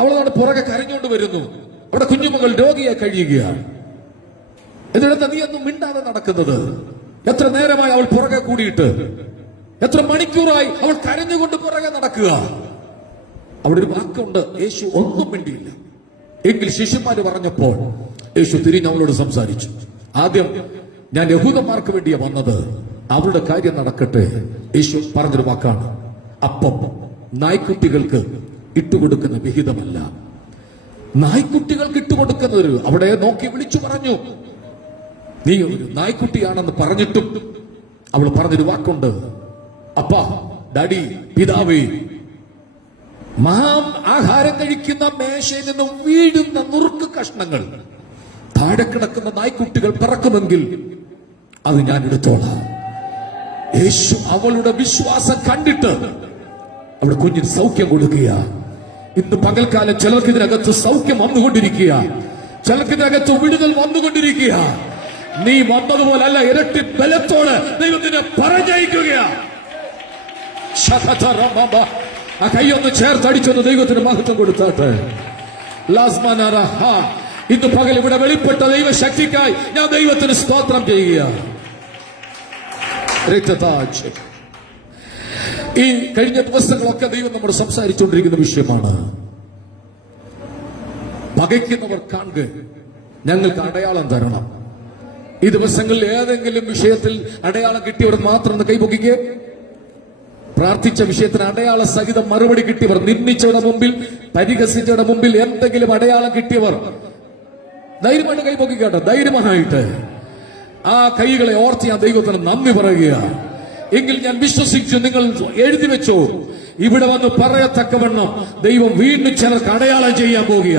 അവളെ പുറകെ കരഞ്ഞുകൊണ്ട് വരുന്നു. അവിടെ കുഞ്ഞുമകൾ രോഗിയായി കഴിയുകയാണ്. എന്നിട്ട് നീ ഒന്നും മിണ്ടാതെ നടക്കുന്നത്? എത്ര നേരമായി അവൾ പുറകെ കൂടിയിട്ട്? എത്ര മണിക്കൂറായി അവൾ കരഞ്ഞുകൊണ്ട് പുറകെ നടക്കുക? അവിടെ ഒരു വാക്കുണ്ട്, യേശു ഒന്നും മിണ്ടിയില്ല. എങ്കിൽ ശിഷ്യന്മാര് പറഞ്ഞപ്പോൾ യേശു തിരിഞ്ഞ് അവളോട് സംസാരിച്ചു. ആദ്യം ഞാൻ യഹൂദന്മാർക്ക് വേണ്ടിയാ വന്നത്, അവരുടെ കാര്യം നടക്കട്ടെ. യേശു പറഞ്ഞൊരു വാക്കാണ്, അപ്പം നായ്ക്കുട്ടികൾക്ക് ഇട്ടുകൊടുക്കുന്ന വിഹിതമല്ല. നായ്ക്കുട്ടികൾക്ക് ഇട്ടുകൊടുക്കുന്നത് അവിടെ നോക്കി വിളിച്ചു പറഞ്ഞു, നീ ഒരു നായ്ക്കുട്ടിയാണെന്ന് പറഞ്ഞിട്ടും അവൾ പറഞ്ഞൊരു വാക്കുണ്ട്, അപ്പാ, ഡാഡി, പിതാവേ, ആഹാരം കഴിക്കുന്ന മേശയിൽ നിന്ന് വീഴുന്ന നുറുക്ക് കഷ്ണങ്ങൾ താഴെ കിടക്കുന്ന നായ്ക്കുട്ടികൾ പറക്കുമെങ്കിൽ അത് ഞാൻ എടുത്തോളാം. യേശു അവളുടെ വിശ്വാസം കണ്ടിട്ട് അവിടെ കുഞ്ഞിന് സൗഖ്യം കൊടുക്കുക. ഇന്ന് പകൽക്കാലം ചിലർക്ക് ഇതിനകത്ത് സൗഖ്യം വന്നുകൊണ്ടിരിക്കുക, ചിലർക്ക് ഇതിനകത്ത് വിടുതൽ വന്നുകൊണ്ടിരിക്കുക. നീ വന്നതുപോലല്ല, ഇരട്ടി ബലത്തോട് ദൈവത്തിനെ പറഞ്ഞയക്കുക. ആ കൈയൊന്ന് ചേർത്തടിച്ചൊന്ന് ദൈവത്തിന് മഹത്വം കൊടുത്താട്ടെ. ഇന്ന് പകൽ ഇവിടെ വെളിപ്പെട്ട ദൈവശക്തിക്കായി ഞാൻ ദൈവത്തിന് സ്തോത്രം ചെയ്യുക. ഈ കഴിഞ്ഞ ദിവസങ്ങളൊക്കെ ദൈവം നമ്മൾ സംസാരിച്ചുകൊണ്ടിരിക്കുന്ന വിഷയമാണ്. പകയ്ക്കുന്നവർ കാണുക, ഞങ്ങൾക്ക് അടയാളം തരണം. ഈ ദിവസങ്ങളിൽ ഏതെങ്കിലും വിഷയത്തിൽ അടയാളം കിട്ടിയവർ മാത്രം കൈപൊക്കിക്കുക. പ്രാർത്ഥിച്ച വിഷയത്തിന് അടയാള സഹിതം മറുപടി കിട്ടിയവർ, നിന്ദിച്ചവരുടെ മുമ്പിൽ, പരിഹസിച്ചവരുടെ മുമ്പിൽ എന്തെങ്കിലും അടയാളം കിട്ടിയവർ ധൈര്യമായിട്ട് കൈപൊക്കിക്കാട്ടെ. ധൈര്യമായിട്ട് ആ കൈകളെ ഓർത്ത് ഞാൻ ദൈവത്തിന് നന്ദി പറയുക. എങ്കിൽ ഞാൻ വിശ്വസിച്ചു, നിങ്ങൾ എഴുതി വെച്ചോ, ഇവിടെ വന്ന് പറയത്തക്കവണ്ണം ദൈവം വീണ്ടും ചിലർക്ക് അടയാളം ചെയ്യാൻ പോകുക.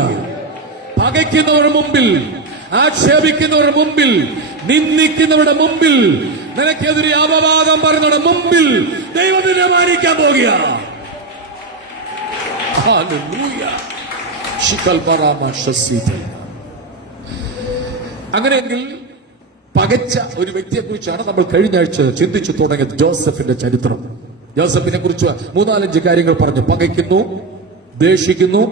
പകയ്ക്കുന്നവരുടെ മുമ്പിൽ, ആക്ഷേപിക്കുന്നവരുടെ മുമ്പിൽ, നിന്ദിക്കുന്നവരുടെ മുമ്പിൽ, നിനക്കെതിരെ അപവാദം പറയുന്നവരുടെ മുമ്പിൽ ദൈവത്തിനെ മാനിക്കാൻ പോകുക. അങ്ങനെയെങ്കിൽ പകച്ച ഒരു വ്യക്തിയെ കുറിച്ചാണ് നമ്മൾ കഴിഞ്ഞ ആഴ്ച ചിന്തിച്ചു തുടങ്ങിയത്. ജോസഫിന്റെ ചരിത്രം. ജോസഫിനെ കുറിച്ച് 3-4 കാര്യങ്ങൾ പറഞ്ഞു. പകയ്ക്കുന്നു, ദേഷിക്കുന്നു.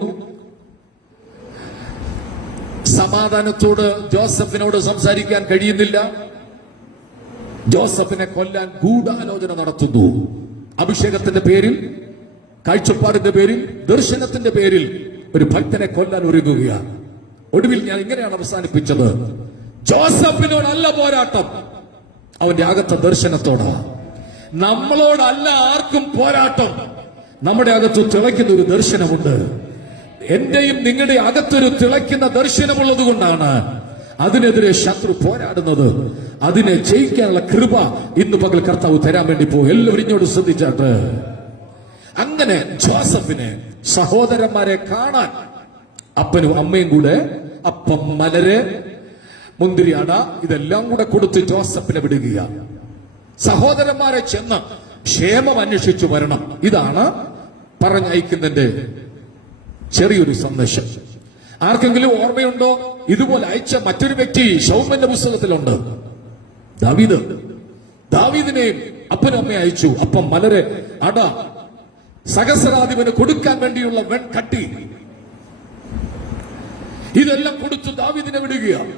സമാധാനത്തോട് ജോസഫിനോട് സംസാരിക്കാൻ കഴിയുന്നില്ല. ജോസഫിനെ കൊല്ലാൻ ഗൂഢാലോചന നടത്തുന്നു. അഭിഷേകത്തിന്റെ പേരിൽ, കാഴ്ചപ്പാടിന്റെ പേരിൽ, ദർശനത്തിന്റെ പേരിൽ ഒരു ഭക്തനെ കൊല്ലാൻ ഒരുങ്ങുകയാണ്. ഒടുവിൽ ഞാൻ ഇങ്ങനെയാണ് അവസാനിപ്പിച്ചത്, ജോസഫിനോടല്ല പോരാട്ടം, അവന്റെ അകത്ത ദർശനത്തോടാ. നമ്മളോടല്ല ആർക്കും പോരാട്ടം, നമ്മുടെ അകത്ത് തിളയ്ക്കുന്ന ഒരു ദർശനമുണ്ട്. എന്റെയും നിങ്ങളുടെ അകത്തൊരു തിളയ്ക്കുന്ന ദർശനമുള്ളത് കൊണ്ടാണ് അതിനെതിരെ ശത്രു പോരാടുന്നത്. അതിനെ ജയിക്കാനുള്ള കൃപ ഇന്ന് പകൽ കർത്താവ് തരാൻ വേണ്ടി പോകും. എല്ലാവരും ഇങ്ങോട്ട് ശ്രദ്ധിച്ചാട്ട്. അങ്ങനെ ജോസഫിനെ സഹോദരന്മാരെ കാണാൻ അപ്പനും അമ്മയും കൂടെ അപ്പം, മലര്, മുന്തിരി അട ഇതെല്ലാം കൂടെ കൊടുത്ത് ജോസഫിനെ വിടുക. സഹോദരന്മാരെ ചെന്ന് ക്ഷേമം അന്വേഷിച്ചു വരണം. ഇതാണ് പറഞ്ഞയക്കുന്നതിന്റെ ചെറിയൊരു സന്ദേശം. ആർക്കെങ്കിലും ഓർമ്മയുണ്ടോ? ഇതുപോലെ അയച്ച മറ്റൊരു വ്യക്തി ശൗമന്റെ പുസ്തകത്തിലുണ്ട്. ദാവീദിനെയും അപ്പനും അമ്മയെ അയച്ചു. അപ്പം, മലര്, അട, സഹസ്രാധിപന് കൊടുക്കാൻ വേണ്ടിയുള്ള വെൺകട്ടി. ഇതെല്ലാം കൊടുത്തു ദാവീദിനെ വിടുകയാണ്.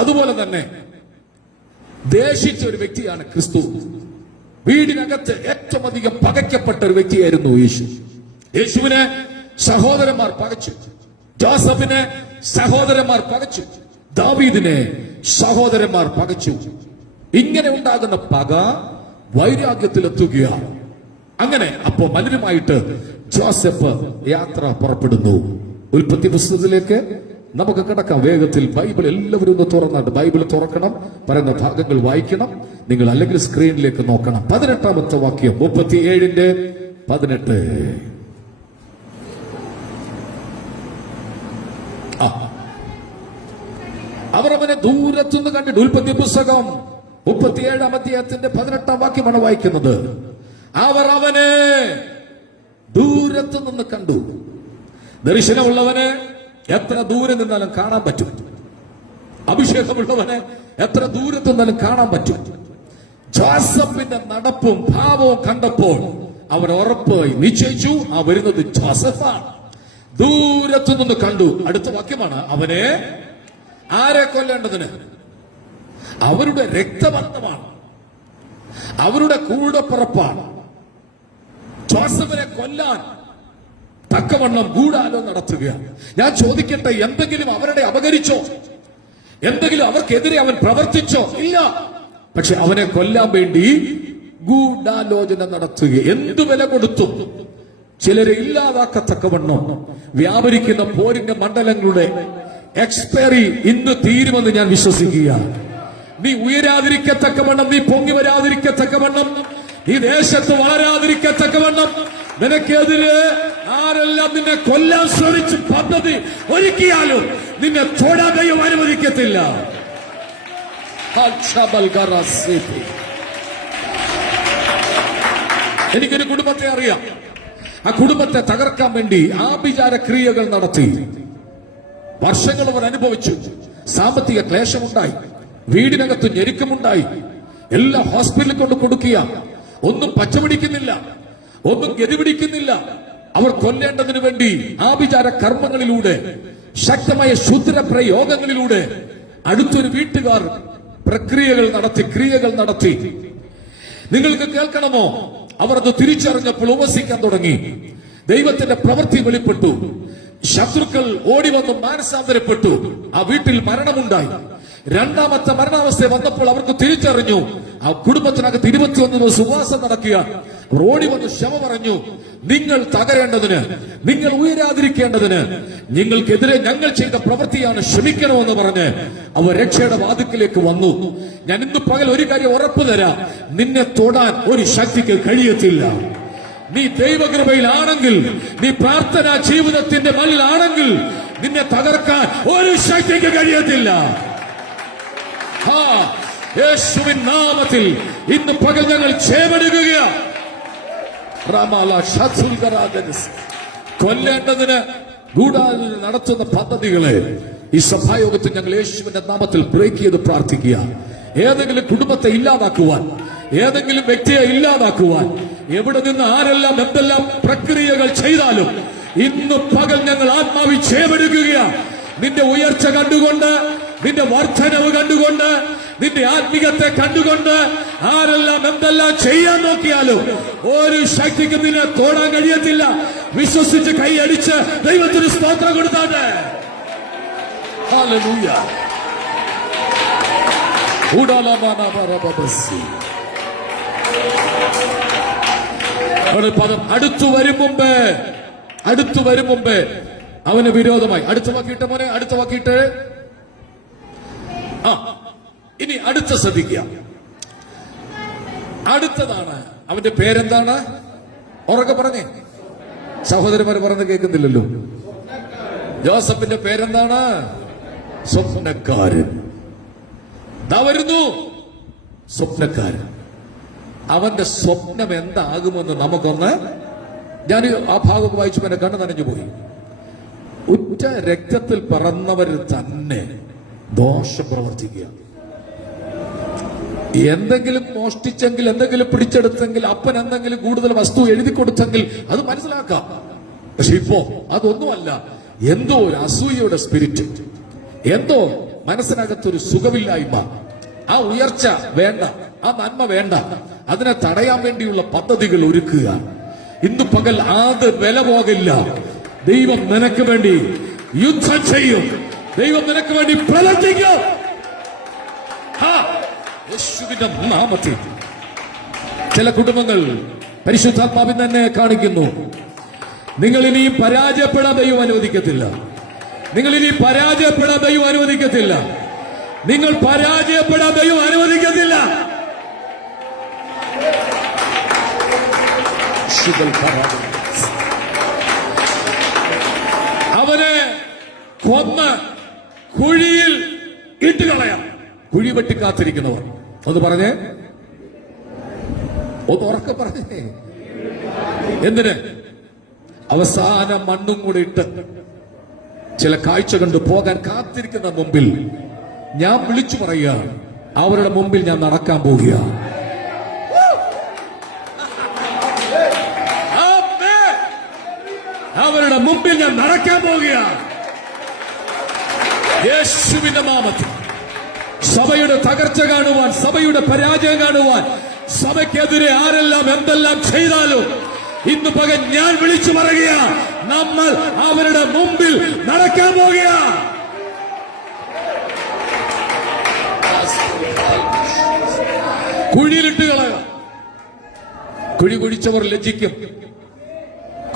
അതുപോലെ തന്നെ ദേശിച്ച ഒരു വ്യക്തിയാണ് ക്രിസ്തു. വീടിനകത്ത് ഏറ്റവും അധികം പകയ്ക്കപ്പെട്ട ഒരു വ്യക്തിയായിരുന്നു യേശു. യേശുവിനെ സഹോദരന്മാർ പകച്ചു, ജോസഫിനെ സഹോദരന്മാർ പകച്ചു, ദാവീദിനെ സഹോദരന്മാർ പകച്ചു. ഇങ്ങനെ ഉണ്ടാകുന്ന പക വൈരാഗ്യത്തിലെത്തുകയാണ്. അങ്ങനെ അപ്പോ മലരുമായിട്ട് ജോസഫ് യാത്ര പുറപ്പെടുന്നു. ഉൽപ്പത്തി പുസ്തകത്തിലേക്ക് നമുക്ക് കിടക്കാം വേഗത്തിൽ. ബൈബിൾ എല്ലാവരും ഒന്ന് തുറന്നാണ്ട് ബൈബിൾ തുറക്കണം, പറയുന്ന ഭാഗങ്ങൾ വായിക്കണം. നിങ്ങൾ അല്ലെങ്കിൽ സ്ക്രീനിലേക്ക് നോക്കണം. 18ാമത്തെ വാക്യം 37:18. അവർ അവനെ ദൂരത്തുനിന്ന് കണ്ടിട്ട്, ഉൽപ്പത്തി പുസ്തകം 37-ാം അധ്യായത്തിന്റെ 18ാം വാക്യമാണ് വായിക്കുന്നത്. അവർ അവനെ ദൂരത്തു നിന്ന് കണ്ടു. ദർശനമുള്ളവന് എത്ര ദൂരെ നിന്നാലും കാണാൻ പറ്റും. അഭിഷേകമുള്ളവന് എത്ര ദൂരത്തു നിന്നാലും കാണാൻ പറ്റും. ജോസഫിന്റെ നടപ്പും ഭാവവും കണ്ടപ്പോൾ അവൻ ഉറപ്പായി നിശ്ചയിച്ചു, ആ വരുന്നത് ജോസഫാണ്. ദൂരത്തു നിന്ന് കണ്ടു. അടുത്ത വാക്യമാണ്, അവനെ ആരെ കൊല്ലേണ്ടതിന്? അവരുടെ രക്തബന്ധമാണ്, അവരുടെ കൂടപ്പിറപ്പാണ്. ജോസഫിനെ കൊല്ലാൻ തക്കവണ്ണം ഗൂഢാലോചന നടത്തുകയാണ്. ഞാൻ ചോദിക്കട്ടെ, എന്തെങ്കിലും അവരുടെ അപകരിച്ചോ? എന്തെങ്കിലും അവർക്കെതിരെ അവൻ പ്രവർത്തിച്ചോ? ഇല്ല. പക്ഷെ അവനെ കൊല്ലാൻ വേണ്ടി ഗൂഢാലോചന നടത്തുക. എന്തു വില കൊടുത്തു? ചിലരെ ഇല്ലാതാക്കത്തക്കവണ്ണം വ്യാപരിക്കുന്ന പോരിന്റെ മണ്ഡലങ്ങളുടെ എക്സ്പയറി ഇന്ന് തീരുമെന്ന് ഞാൻ വിശ്വസിക്കുക. നീ ഉയരാതിരിക്കത്തക്കവണ്ണം, നീ പൊങ്ങി വരാതിരിക്കത്തക്കവണ്ണം, ഈ ദേശത്ത് വളരാതിരിക്കത്തക്കവണ്ണം നിനക്കെതിരെ ആരെല്ലാം നിന്നെ കൊല്ലാൻ ശ്രമിച്ച് പദ്ധതി ഒരുക്കിയാലും നിന്നെ തൊടാൻ ദൈവം അനുവദിക്കത്തില്ല. എനിക്കൊരു കുടുംബത്തെ അറിയാം. ആ കുടുംബത്തെ തകർക്കാൻ വേണ്ടി ആഭിചാര ക്രിയകൾ നടത്തി വർഷങ്ങൾ അവർ അനുഭവിച്ചു. സാമ്പത്തിക ക്ലേശമുണ്ടായി, വീടിനകത്ത് ഞെരുക്കമുണ്ടായി, എല്ലാ ഹോസ്പിറ്റലിൽ കൊണ്ട് കൊടുക്കുക. ഒന്നും പച്ചപിടിക്കുന്നില്ല, ഒന്നും ഗതിപിടിക്കുന്നില്ല. അവർ കൊല്ലേണ്ടതിനു വേണ്ടി ആഭിചാര കർമ്മങ്ങളിലൂടെ, ശക്തമായ ശുദ്ര പ്രയോഗങ്ങളിലൂടെ അടുത്തൊരു വീട്ടുകാർ പ്രക്രിയകൾ നടത്തി, ക്രിയകൾ നടത്തി. നിങ്ങൾക്ക് കേൾക്കണമോ? അവർ അത് തിരിച്ചറിഞ്ഞപ്പോൾ ഉപസിക്കാൻ തുടങ്ങി. ദൈവത്തിന്റെ പ്രവൃത്തി വെളിപ്പെട്ടു. ശത്രുക്കൾ ഓടി വന്ന് മാനസാന്തരപ്പെട്ടു. ആ വീട്ടിൽ മരണമുണ്ടായി. രണ്ടാമത്തെ മരണാവസ്ഥ വന്നപ്പോൾ അവർക്ക് തിരിച്ചറിഞ്ഞു ആ കുടുംബത്തിനകത്ത് 21 ദിവസം ഉപവാസം നടക്കുക. അവർ ഓടി വന്ന് ക്ഷമ പറഞ്ഞു. നിങ്ങൾ തകരേണ്ടതിന്, നിങ്ങൾ ഉയരാതിരിക്കേണ്ടതിന്, നിങ്ങൾക്കെതിരെ ഞങ്ങൾ ചെയ്ത പ്രവൃത്തിയാണ്, ക്ഷമിക്കണമെന്ന് പറഞ്ഞ് അവർ രക്ഷയുടെ വാതിക്കലേക്ക് വന്നു. ഞാൻ ഇന്ന് പകൽ ഒരു കാര്യം ഉറപ്പു തരാം, നിന്നെ തൊടാൻ ഒരു ശക്തിക്ക് കഴിയത്തില്ല. നീ ദൈവകൃപയിലാണെങ്കിൽ, നീ പ്രാർത്ഥനാ ജീവിതത്തിന്റെ മല്ലിലാണെങ്കിൽ നിന്നെ തകർക്കാൻ ഒരു ശക്തിക്ക് കഴിയത്തില്ല. യേശുവിൻ നാമത്തിൽ ഇന്ന് പകൽ ഞങ്ങൾ ചേവെടുക്കുകയാണ്. കൊല്ലേണ്ടതിന് ഗൂഢാലോചന നടത്തുന്ന പദ്ധതികളെ ഈ സഭായോഗത്തിൽ ഞങ്ങൾ യേശുവിന്റെ നാമത്തിൽ ബ്രേക്ക് ചെയ്ത് പ്രാർത്ഥിക്കുക. ഏതെങ്കിലും കുടുംബത്തെ ഇല്ലാതാക്കുവാൻ, ഏതെങ്കിലും വ്യക്തിയെ ഇല്ലാതാക്കുവാൻ, എവിടെ നിന്ന് ആരെല്ലാം എന്തെല്ലാം പ്രക്രിയകൾ ചെയ്താലും ഇന്ന് പകൽ ഞങ്ങൾ ആത്മാവി ചേവെടുക്കുകയാണ്. നിന്റെ ഉയർച്ച കണ്ടുകൊണ്ട്, നിന്റെ വർധനവ് കണ്ടുകൊണ്ട്, നിന്റെ ആത്മീയത്തെ കണ്ടുകൊണ്ട് ആരെല്ലാം എന്തെല്ലാം ചെയ്യാൻ നോക്കിയാലും ഒരു ശക്തിക്ക് നിന്നെ തൊടാൻ കഴിയത്തില്ല. വിശ്വസിച്ച് കൈയടിച്ച് ദൈവത്തിന് സ്തോത്രം കൊടുത്താട്ടെ. ഹല്ലേലൂയ. പദം അടുത്തു വരും മുമ്പേ അവന് വിരോധമായി. അടുത്ത വാക്കിയിട്ട് മോനെ, അടുത്ത വാക്കിയിട്ട്. ഇനി അടുത്ത ശ്രദ്ധിക്കുക. അടുത്തതാണ്. അവന്റെ പേരെന്താണ്? ഉറക്കെ പറഞ്ഞേ. സഹോദരന്മാര് പറഞ്ഞ് കേൾക്കുന്നില്ലല്ലോ. ജോസഫിന്റെ പേരെന്താണ്? സ്വപ്നക്കാരൻ. ദാ വരുന്നു സ്വപ്നക്കാരൻ. അവന്റെ സ്വപ്നം എന്താകുമെന്ന് നമുക്കൊന്ന്, ഞാൻ ആ ഭാഗം വായിച്ചു എന്നെ കണ്ണു നനഞ്ഞു പോയി. ഉറ്റ രക്തത്തിൽ പിറന്നവരിൽ തന്നെ ദോഷം പ്രവർത്തിക്കുക. എന്തെങ്കിലും മോഷ്ടിച്ചെങ്കിൽ, എന്തെങ്കിലും പിടിച്ചെടുത്തെങ്കിൽ, അപ്പൻ എന്തെങ്കിലും കൂടുതൽ വസ്തു എഴുതി കൊടുത്തെങ്കിൽ അത് മനസ്സിലാക്കാം. പക്ഷെ ഇപ്പോ അതൊന്നുമല്ല. എന്തോ ഒരു അസൂയയുടെ സ്പിരിറ്റ്, എന്തോ മനസ്സിനകത്തൊരു സുഖമില്ലായ്മ. ആ ഉയർച്ച വേണ്ട, ആ നന്മ വേണ്ട. അതിനെ തടയാൻ വേണ്ടിയുള്ള പദ്ധതികൾ ഒരുക്കുക. ഇന്ന് പകൽ അത് വില പോകില്ല. ദൈവം നിനക്ക് വേണ്ടി യുദ്ധം ചെയ്യും. ദൈവം നിനക്ക് വേണ്ടി പ്രവർത്തിക്കും. യേശുവിന്റെ നാമത്തിൽ ചില കുടുംബങ്ങൾ പരിശുദ്ധാത്മാവിൽ തന്നെ കാണിക്കുന്നു. നിങ്ങൾ ഇനി പരാജയപ്പെടാൻ ദൈവം അനുവദിക്കത്തില്ല. നിങ്ങൾ ഇനി പരാജയപ്പെടാൻ ദൈവം അനുവദിക്കത്തില്ല. നിങ്ങൾ പരാജയപ്പെടാൻ ദൈവം അനുവദിക്കത്തില്ല. അവനെ കൊന്ന് കുഴിയിൽ ഇട്ടുകളയാം. കുഴി വെട്ടി കാത്തിരിക്കുന്നവർ ഒന്ന് പറഞ്ഞേ, ഒന്ന് ഉറക്കെ പറഞ്ഞേ. എന്തിന്? അവസാനം മണ്ണും കൂടി ഇട്ട് ചില കാഴ്ച കണ്ടു പോകാൻ കാത്തിരിക്കുന്ന മുമ്പിൽ ഞാൻ വിളിച്ചു പറയുക, അവരുടെ മുമ്പിൽ ഞാൻ നടക്കാൻ പോവുക. അവരുടെ മുമ്പിൽ ഞാൻ നടക്കാൻ പോവുക. യേശുവിന്റെ നാമത്തിൽ സഭയുടെ തകർച്ച കാണുവാൻ, സഭയുടെ പരാജയം കാണുവാൻ, സഭയ്ക്കെതിരെ ആരെല്ലാം എന്തെല്ലാം ചെയ്താലും ഇന്ന് പകൽ ഞാൻ വിളിച്ചു പറയുക, നമ്മൾ അവരുടെ മുമ്പിൽ നടക്കാൻ പോകുക. കുഴിയിലിട്ട് കളയുക. കുഴി കുഴിച്ചവർ ലജ്ജിക്കും.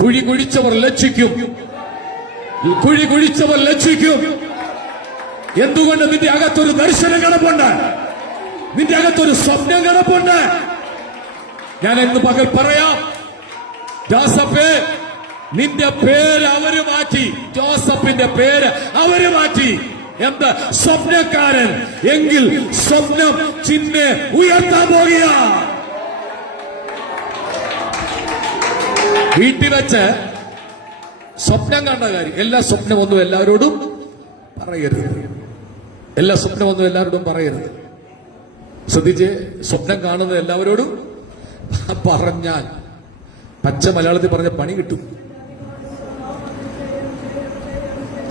കുഴി കുഴിച്ചവർ ലജ്ജിക്കും. കുഴി കുഴിച്ചവർ ലജ്ജിക്കും. എന്തുകൊണ്ട്? നിന്റെ അകത്തൊരു ദർശനം കിടപ്പുണ്ട്. നിന്റെ അകത്തൊരു സ്വപ്നം കിടപ്പുണ്ട്. ഞാൻ ഇന്ന് പകൽ പറയാം, ജോസഫേ, നിന്റെ പേര് അവര് മാറ്റി. ജോസഫിന്റെ പേര് അവര് മാറ്റി. എന്താ? സ്വപ്നക്കാരൻ. എങ്കിൽ സ്വപ്നം ചിന്നെ ഉയർത്താൻ പോകുക. വീട്ടിൽ വെച്ച് സ്വപ്നം കണ്ട കാര്യം, എല്ലാ സ്വപ്നമൊന്നും എല്ലാവരോടും പറയരുത്. എല്ലാ സ്വപ്നമൊന്നും എല്ലാവരോടും പറയരുത്. ശ്രദ്ധിച്ച്, സ്വപ്നം കാണുന്നത് എല്ലാവരോടും പറഞ്ഞാൽ, പച്ച മലയാളത്തിൽ പറഞ്ഞ പണി കിട്ടും.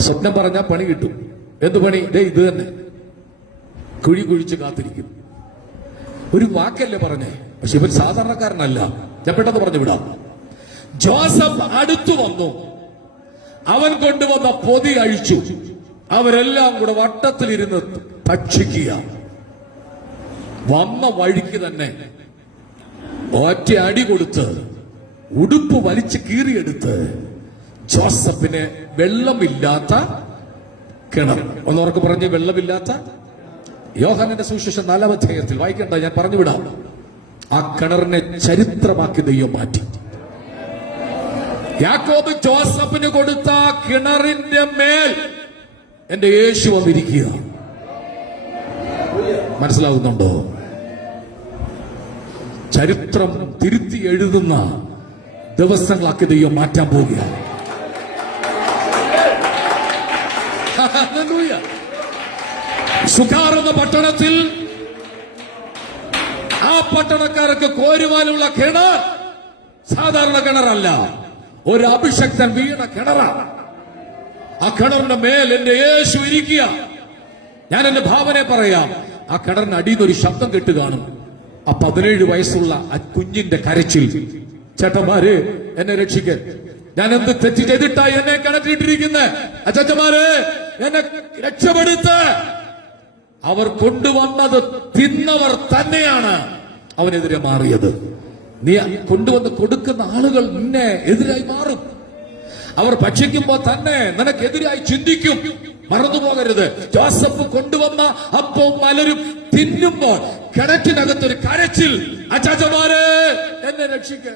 സ്വപ്നം പറഞ്ഞാൽ പണി കിട്ടും. എന്ത് പണി? ഇത് തന്നെ, കുഴി കുഴിച്ച് കാത്തിരിക്കും. ഒരു വാക്കല്ലേ പറഞ്ഞേ, പക്ഷെ ഇവൻ സാധാരണക്കാരനല്ല. ഞാൻ പെട്ടെന്ന് പറഞ്ഞു വിടാം. ജോസഫ് അടുത്തു വന്നു. അവൻ കൊണ്ടുവന്ന പൊതി അഴിച്ചു. അവരെല്ലാം കൂടെ വട്ടത്തിലിരുന്ന് ഭക്ഷിക്കുക. വന്ന വഴിക്ക് തന്നെ ഒറ്റ അടി കൊടുത്ത് ഉടുപ്പ് വലിച്ചു കീറിയെടുത്ത് ജോസഫിന് വെള്ളമില്ലാത്ത കിണർ, ഒന്നോർക്ക് പറഞ്ഞ് വെള്ളമില്ലാത്ത, യോഹന്നാന്റെ സുവിശേഷം 4-ാം അധ്യായത്തിൽ വായിക്കണ്ട, ഞാൻ പറഞ്ഞു വിടാം. ആ കിണറിനെ ചരിത്രമാക്കി ദൈവം മാറ്റി. യാക്കോബ് ജോസഫിന് കൊടുത്ത കിണറിന്റെ മേൽ എന്റെ യേശു വന്നിരിക്കുക. മനസ്സിലാവുന്നുണ്ടോ? ചരിത്രം തിരുത്തി എഴുതുന്ന ദിവസങ്ങളാക്കി ദൈവം മാറ്റാൻ പോവുകയാണ്. സുഖാർ എന്ന പട്ടണത്തിൽ ആ പട്ടണക്കാർക്ക് കോരുവാനുള്ള കിണർ സാധാരണ കിണറല്ല, ഒരു അഭിഷക്തൻ വീണ കിണറാണ്. ആ കിണറിന്റെ മേൽ എന്റെ യേശു ഇരിക്കുക. ഞാൻ എന്റെ ഭാവനെ പറയാം. ആ കിണറിന് അടിയിൽ ഒരു ശബ്ദം കേട്ട് കാണും. ആ 17 വയസ്സുള്ള ആ കുഞ്ഞിന്റെ കരച്ചിൽ, ചേട്ടന്മാരെ എന്നെ രക്ഷിക്കാൻ, ഞാൻ എന്ത് തെറ്റ് ചെയ്തിട്ടായി എന്നെ കിണറ്റിട്ടിരിക്കുന്നത്, അച്ഛന്മാരെ എന്നെ രക്ഷപ്പെടുത്ത്. അവർ കൊണ്ടുവന്നത് തിന്നവർ തന്നെയാണ് അവനെതിരെ മാറിയത്. നീ കൊണ്ടുവന്ന് കൊടുക്കുന്ന ആളുകൾ നിന്നെ എതിരായി മാറും. അവർ ഭക്ഷിക്കുമ്പോൾ തന്നെ നിനക്കെതിരായി ചിന്തിക്കും. മറന്നുപോകരുത്, ജോസഫ് കൊണ്ടുവന്ന അപ്പവും മലരും തിന്നുമ്പോൾ കിണറ്റിനകത്തൊരു കരച്ചിൽ, അച്ചാച്ചമാരെ എന്നെ രക്ഷിക്ക,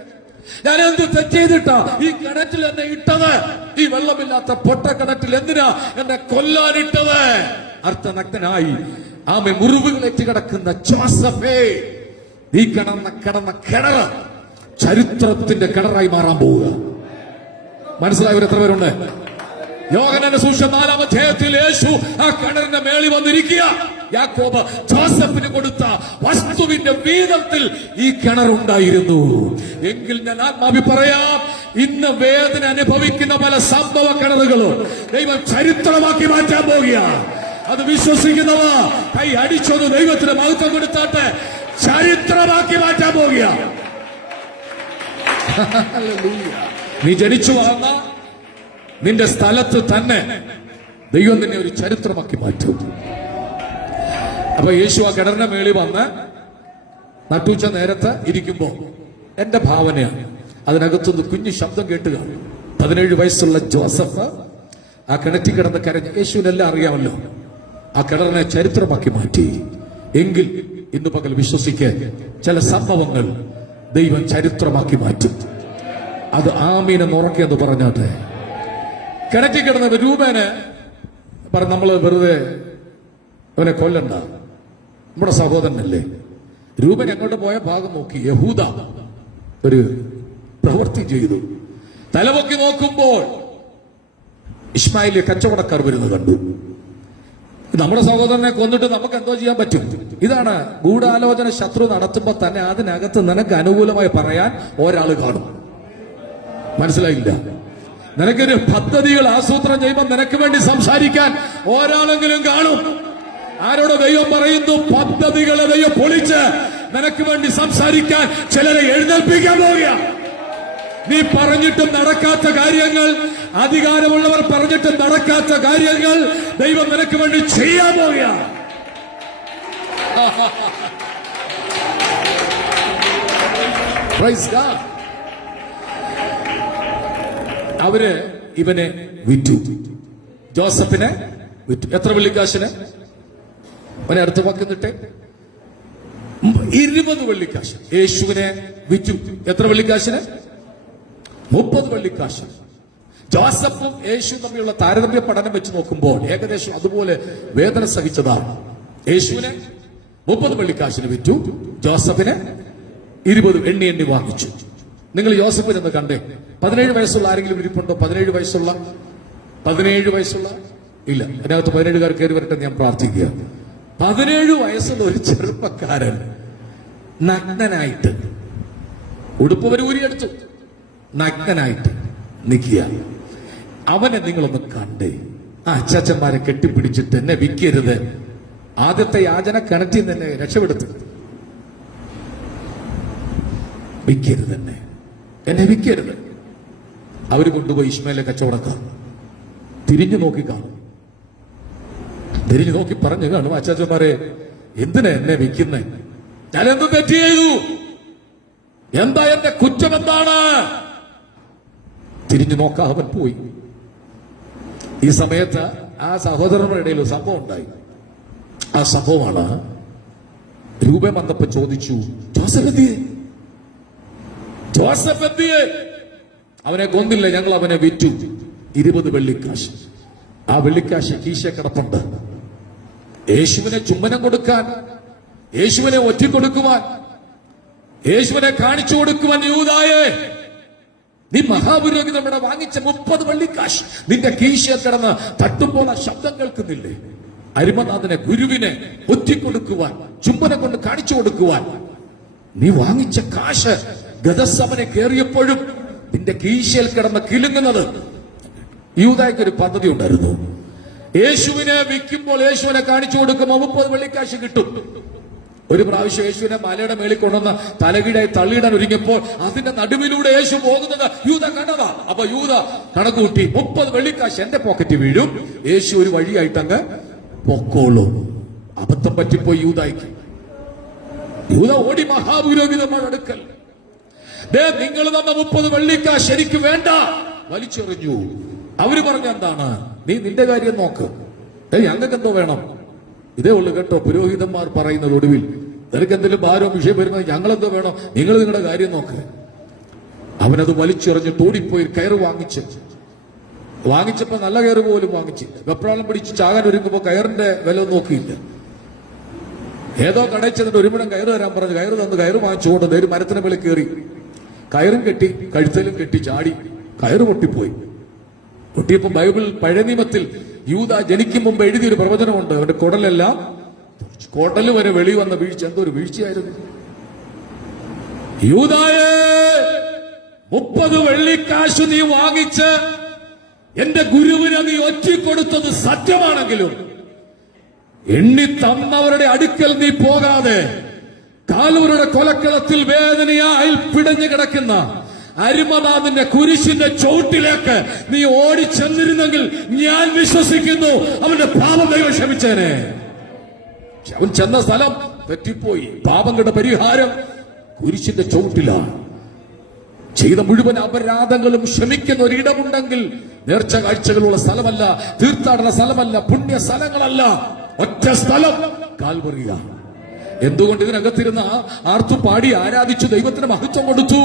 ഞാൻ എന്ത് തെറ്റ് ചെയ്തിട്ടാ ഈ കിണറ്റിൽ എന്നെ ഇട്ടത്, ഈ വെള്ളമില്ലാത്ത പൊട്ട കിണറ്റിൽ എന്തിനാ എന്നെ കൊല്ലാനിട്ടത്? അർത്ഥനഗ്നനായി ആമെ മുറിവുകളേറ്റ് കിടക്കുന്ന ജോസഫേ, നീ കിടന്ന കിണർ ചരിത്രത്തിന്റെ കിണറായി മാറാൻ പോവുക. മനസ്സിലായവർ എത്ര പേരുണ്ട്? യോഹന്നാന്റെ സുവിശേഷം 4-ാം അധ്യായത്തിൽ യേശു ആ കിണറിന്റെ മേളിൽ വന്നിരിക്കുക. യാക്കോബ് ജോസഫിന് കൊടുത്ത വസ്തുവിന്റെ വീതത്തിൽ ഈ കിണറുണ്ടായിരുന്നു. എങ്കിൽ ഞാൻ ആത്മാവി പറയാം, ഇന്ന് വേദന അനുഭവിക്കുന്ന പല സംഭവ കിണറുകളും ദൈവം ചരിത്രമാക്കി മാറ്റാൻ പോകുകയാണ്. അത് വിശ്വസിക്കുന്നവ കൈ അടിച്ചൊന്ന് ദൈവത്തിന് മഹത്വം കൊടുത്താട്ടെ. ചരിത്രമാക്കി മാറ്റാൻ പോകുകയാണ്. നീ ജനിച്ചു വളർന്ന നിന്റെ സ്ഥലത്ത് തന്നെ ദൈവം നിന്നെ ഒരു ചരിത്രമാക്കി മാറ്റും. അപ്പൊ യേശു ആ കിണറിന്റെ മേളിൽ വന്ന് നട്ടുച്ച നേരത്ത് ഇരിക്കുമ്പോ എന്റെ ഭാവനയാണ്, അതിനകത്തുനിന്ന് കുഞ്ഞു ശബ്ദം കേട്ടുക. 17 വയസ്സുള്ള ജോസഫ് ആ കിണറ്റിൽ കിടന്ന് കരഞ്ഞു. യേശുവിനെല്ലാം അറിയാമല്ലോ. ആ കിണറിനെ ചരിത്രമാക്കി മാറ്റി. എങ്കിൽ ഇന്ന് പകൽ വിശ്വസിക്ക്, ചില സംഭവങ്ങൾ ദൈവം ചരിത്രമാക്കി മാറ്റും. അത് ആമീനെ ഉറക്കിയെന്ന് പറഞ്ഞാട്ടെ. കിണറ്റിൽ കിടന്ന രൂപേനെ പറഞ്ഞ നമ്മള് വെറുതെ അവനെ കൊല്ലണ്ട, നമ്മുടെ സഹോദരനല്ലേ. രൂപൻ എങ്ങോട്ട് പോയ ഭാഗം നോക്കി യഹൂദ ഒരു പ്രവൃത്തി ചെയ്തു. തലപൊക്കി നോക്കുമ്പോൾ ഇസ്മായിലിലെ കച്ചവടക്കാർ വരുന്നത് കണ്ടു. നമ്മുടെ സഹോദരനെ കൊന്നിട്ട് നമുക്ക് എന്തോ ചെയ്യാൻ പറ്റും? ഇതാണ് ഗൂഢാലോചന. ശത്രു നടത്തുമ്പോ തന്നെ അതിനകത്ത് നിനക്ക് അനുകൂലമായി പറയാൻ ഒരാൾ കാണും. മനസ്സിലായില്ല? നിനക്കൊരു പദ്ധതികൾ ആസൂത്രണം ചെയ്യുമ്പോൾ നിനക്ക് വേണ്ടി സംസാരിക്കാൻ ഒരാളെങ്കിലും കാണും. ആരോട് ദൈവം പറയുന്നു? പദ്ധതികളെ ദൈവം പൊളിച്ച് നിനക്ക് വേണ്ടി സംസാരിക്കാൻ ചിലരെ എഴുന്നേൽപ്പിക്കാൻ പോവുക. നീ പറഞ്ഞിട്ടും നടക്കാത്ത കാര്യങ്ങൾ, അധികാരമുള്ളവർ പറഞ്ഞിട്ടും നടക്കാത്ത കാര്യങ്ങൾ ദൈവം നിനക്ക് വേണ്ടി ചെയ്യാൻ പോവുക. Praise God. അവര് ഇവനെ വിറ്റു, ജോസഫിനെ വിറ്റു. എത്ര വെള്ളിക്കാശിന്? അവനെ അടുത്ത വാക്കുന്നിട്ടെ 20 വെള്ളിക്കാശ്. യേശുവിനെ വിറ്റു എത്ര വെള്ളിക്കാശിന്? 30 വെള്ളിക്കാശ്. ജോസഫും യേശുവും തമ്മിലുള്ള താരതമ്യ പഠനം വെച്ച് നോക്കുമ്പോൾ ഏകദേശം അതുപോലെ വേദന സഹിച്ചതാണ്. യേശുവിനെ 30 വെള്ളിക്കാശിന് വിറ്റു, ജോസഫിനെ 20 എണ്ണി വാങ്ങിച്ചു. നിങ്ങൾ യോസഫിനെന്ന് കണ്ടേ? 17 വയസ്സുള്ള ആരെങ്കിലും ഇരിപ്പുണ്ടോ? 17 വയസ്സുള്ള ഇല്ല. അതിനകത്ത് 17കാർ കയറി വരട്ടെ, ഞാൻ പ്രാർത്ഥിക്കുക. 17 വയസ്സുള്ള ഒരു ചെറുപ്പക്കാരൻ നഗ്നനായിട്ട്, ഉടുപ്പ് ഊരിയെടുത്തു, നഗ്നനായിട്ട് നിൽക്കുക. അവനെ നിങ്ങളൊന്ന് കണ്ടേ. ആ അച്ചാച്ചന്മാരെ കെട്ടിപ്പിടിച്ചിട്ട് എന്നെ വിൽക്കരുത്, ആദ്യത്തെ യാചന കിണറ്റിൽ നിന്ന് എന്നെ രക്ഷപ്പെടുത്തു, വിൽക്കരുത്, എന്നെ വിൽക്കരുത്. അവര് കൊണ്ടുപോയി ഇസ്മായിലെ കച്ചവടക്കാർ തിരിഞ്ഞു നോക്കി കാണും. തിരിഞ്ഞു നോക്കി പറഞ്ഞു കാണും, അച്ചാച്ചന്മാരെ എന്തിനാ എന്നെ വിൽക്കുന്നേ? ഞാൻ എന്ത് തെറ്റ് ചെയ്തു? എന്താ എന്റെ കുറ്റം? എന്താണ്? തിരിഞ്ഞു നോക്കാൻ അവൻ പോയി. ഈ സമയത്ത് ആ സഹോദരങ്ങളുടെ ഇടയിൽ ഒരു സംഭവം ഉണ്ടായി. ആ സംഭവമാണ്, രൂപം വന്നപ്പോ ചോദിച്ചു, ജോസഫ് എന്തിയെ? അവനെ കൊന്നില്ല, ഞങ്ങൾ അവനെ വിറ്റു, 20 വെള്ളിക്കാശ്. ആ വെള്ളിക്കാശ് കീശ കിടപ്പുണ്ട്. യേശുവിനെ ചുംബനം കൊടുക്കാൻ, യേശുവിനെ ഒറ്റിക്കൊടുക്കുവാൻ, യേശുവിനെ കാണിച്ചു കൊടുക്കുവാൻ യൂദായേ, നീ മഹാപുരോഹിതൻ ഇവിടെ വാങ്ങിച്ച 30 വെള്ളിക്കാശ് നിന്റെ കീശയിൽ കിടന്ന് തട്ടുമ്പോൾ ആ ശബ്ദം കേൾക്കുന്നില്ലേ? അരിമനാഥനെ, ഗുരുവിനെ ഒറ്റിക്കൊടുക്കുവാൻ, ചുംബനം കൊണ്ട് കാണിച്ചു കൊടുക്കുവാൻ നീ വാങ്ങിച്ച കാശ് ഗദസമനെ കയറിയപ്പോഴും നിന്റെ കീശയിൽ കിടന്ന് കിലുങ്ങുന്നത്. യൂദായ്ക്ക് ഒരു പദ്ധതി ഉണ്ടായിരുന്നു. യേശുവിനെ വിൽക്കുമ്പോൾ, യേശുവിനെ കാണിച്ചു കൊടുക്കുമ്പോൾ 30 വെള്ളിക്കാശ് കിട്ടും. ഒരു പ്രാവശ്യം യേശുവിനെ മലയുടെ മേളിൽ കൊണ്ടുവന്ന് തലകീഴായി തള്ളിയിടാൻ ഒരുങ്ങിയപ്പോൾ അതിന്റെ നടുവിലൂടെ യേശു പോകുന്നത് യൂദ കണ്ടതാ. അപ്പൊ യൂദ കണക്ക് കൂട്ടി, 30 വെള്ളിക്കാശ് എന്റെ പോക്കറ്റിൽ വീഴും, യേശു ഒരു വഴിയായിട്ട് അങ്ങ് പൊക്കോളും. അബദ്ധം പറ്റിപ്പോയി യൂദായ്ക്ക്. യൂദ ഓടി മഹാപുരോഹിതന്മാരുടെ അടുക്കൽ, നിങ്ങൾ തന്ന 30 വെള്ളിക്കാശ് എനിക്ക് വേണ്ട, വലിച്ചെറിഞ്ഞു. അവര് പറഞ്ഞ എന്താണ്? നീ നിന്റെ കാര്യം നോക്ക്, ഞങ്ങൾക്ക് എന്തോ വേണം. ഇതേ ഉള്ളു കേട്ടോ പുരോഹിതന്മാർ പറയുന്നത്. ഒടുവിൽ നിനക്ക് എന്തെങ്കിലും ഭാരവും വിഷയം വരുന്നത് ഞങ്ങളെന്തോ വേണം, നിങ്ങൾ നിങ്ങളുടെ കാര്യം നോക്ക്. അവനത് വലിച്ചെറിഞ്ഞ് തോടിപ്പോയി കയറ് വാങ്ങിച്ചപ്പോ നല്ല കയറ് പോലും വാങ്ങിച്ചില്ല. വെപ്രാളം പിടിച്ച് ചാകാൻ ഒരുങ്ങുമ്പോ കയറിന്റെ വില നോക്കിയില്ല. ഏതോ കടയിൽ ചെന്നിട്ട് ഒരു മുഴം കയറ് തരാൻ പറഞ്ഞു. കയറ് തന്ന് കയറ് വാങ്ങിച്ചുകൊണ്ട് ഒരു മരത്തിന് മേലെ കയറി, കയറും കെട്ടി, കഴുത്തലും കെട്ടി, ചാടി. കയറ് പൊട്ടിപ്പോയി. പൊട്ടിയപ്പോ ബൈബിൾ പഴയ നിയമത്തിൽ യൂദ ജനിക്കും മുമ്പ് എഴുതിയൊരു പ്രവചനമുണ്ട്. അവന്റെ കുടലെല്ലാം, കുടല് വരെ വെളി വന്ന വീഴ്ച. എന്തോ ഒരു വീഴ്ചയായിരുന്നു. യൂദായേ, 30 വെള്ളിക്കാശ് നീ വാങ്ങിച്ച് എന്റെ ഗുരുവിനെ നീ ഒറ്റിക്കൊടുത്തത് സത്യമാണെങ്കിലും എണ്ണി തന്നവരുടെ അടുക്കൽ നീ പോകാതെ കാലൂരുടെ കൊലക്കളത്തിൽ വേദനയായി പിടഞ്ഞു കിടക്കുന്ന അരിമനാഥന്റെ കുരിശിന്റെ ചോട്ടിലേക്ക് നീ ഓടിച്ചെന്നിരുന്നെങ്കിൽ ഞാൻ വിശ്വസിക്കുന്നു അവന്റെ പാപം ദൈവം ക്ഷമിച്ചേനെ. അവൻ ചെന്ന സ്ഥലം തെറ്റിപ്പോയി. പാപങ്ങളുടെ പരിഹാരം കുരിശിന്റെ ചോട്ടിലാണ്. ചെയ്ത മുഴുവൻ അപരാധങ്ങളും ക്ഷമിക്കുന്ന ഒരിടമുണ്ടെങ്കിൽ നേർച്ച കാഴ്ചകളുള്ള സ്ഥലമല്ല, തീർത്ഥാടന സ്ഥലമല്ല, പുണ്യ സ്ഥലങ്ങളല്ല, ഒറ്റ സ്ഥലം കാൽവറിയാണ്. എന്തുകൊണ്ട് ഇതിനകത്തിരുന്ന ആർത്തു പാടി ആരാധിച്ചു ദൈവത്തിന് മഹത്വം കൊടുത്തു?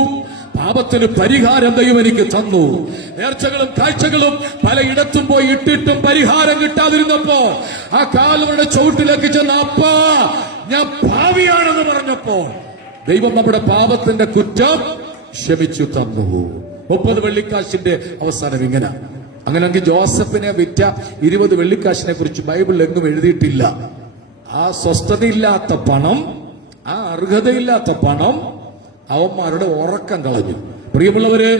പാപത്തിന് പരിഹാരം ദൈവം എനിക്ക് തന്നു. നേർച്ചകളും കാഴ്ചകളും പലയിടത്തും പോയി ഇട്ടിട്ടും പരിഹാരം കിട്ടാതിരുന്നപ്പോ ആ കാലുകളുടെ ചുവട്ടിലേക്ക് ചെന്ന അപ്പാ ഞാൻ പാവിയാണെന്ന് പറഞ്ഞപ്പോ ദൈവം നമ്മുടെ പാപത്തിന്റെ കുറ്റം ക്ഷമിച്ചു തന്നു. 30 വെള്ളിക്കാശിന്റെ അവസാനം ഇങ്ങനെ. അങ്ങനെയെങ്കിൽ ജോസഫിനെ വിറ്റ 20 വെള്ളിക്കാശിനെ കുറിച്ച് ബൈബിളിൽ എങ്ങും എഴുതിയിട്ടില്ല. ആ സ്വസ്ഥതയില്ലാത്ത പണം, ആ അർഹതയില്ലാത്ത പണം അവന്മാരുടെ ഉറക്കം കളഞ്ഞു. പ്രിയമുള്ളവര്,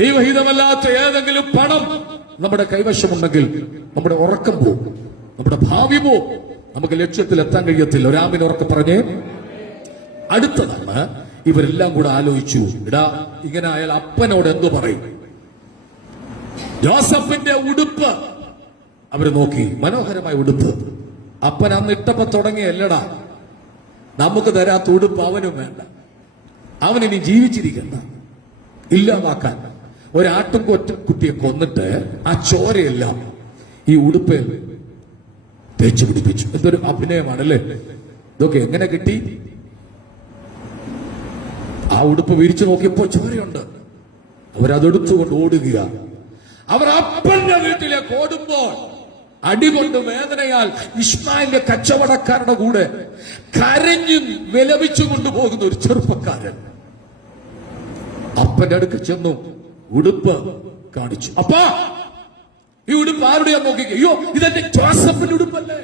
ദൈവഹിതമല്ലാത്ത ഏതെങ്കിലും പണം നമ്മുടെ കൈവശമുണ്ടെങ്കിൽ നമ്മുടെ ഉറക്കം പോവും, നമ്മുടെ ഭാവി പോവും, നമുക്ക് ലക്ഷ്യത്തിൽ എത്താൻ കഴിയത്തില്ല. ഒരാമിന് ഉറക്കം പറഞ്ഞേ. അടുത്തതാണ് ഇവരെല്ലാം കൂടെ ആലോചിച്ചു, ഇടാ ഇങ്ങനെ ആയാൽ അപ്പനോട് എന്തു പറയും? ജോസഫിന്റെ ഉടുപ്പ് അവര് നോക്കി, മനോഹരമായ ഉടുപ്പ്. അപ്പൻ അന്ന് ഇട്ടപ്പോ തുടങ്ങിയല്ലടാ, നമുക്ക് തരാത്ത ഉടുപ്പ് അവനും വേണ്ട, അവനിനി ജീവിച്ചിരിക്കണ്ട, ഇല്ലാതാക്കാൻ. ഒരാട്ടുംകുട്ടിയെ കൊന്നിട്ട് ആ ചോരയെല്ലാം ഈ ഉടുപ്പിൽ തേച്ചു പിടിപ്പിച്ചു. എന്തൊരു അഭിനയമാണല്ലേ ഇതൊക്കെ! എങ്ങനെ കിട്ടി? ആ ഉടുപ്പ് വിരിച്ചു നോക്കിയപ്പോ ചോരയുണ്ട്. അവരതെടുത്തുകൊണ്ട് ഓടുക. അവർ അപ്പന്റെ വീട്ടിലേക്ക് ഓടുമ്പോൾ അടികൊണ്ട് വേദനയാൽ ഇസ്മായിലിന്റെ കച്ചവടക്കാരുടെ കൂടെ കരഞ്ഞും വിലപിച്ചു കൊണ്ടുപോകുന്ന ഒരു ചെറുപ്പക്കാരൻ അപ്പന്റെ അടുക്ക് ചെന്നു, ഉടുപ്പ് കാണിച്ചു. അപ്പാ, ഈ ഉടുപ്പ് ആരുടെയാ നോക്കിക്കോ? അയ്യോ, ഇതെന്റെ ജോസഫിന്റെ ഉടുപ്പല്ലേ?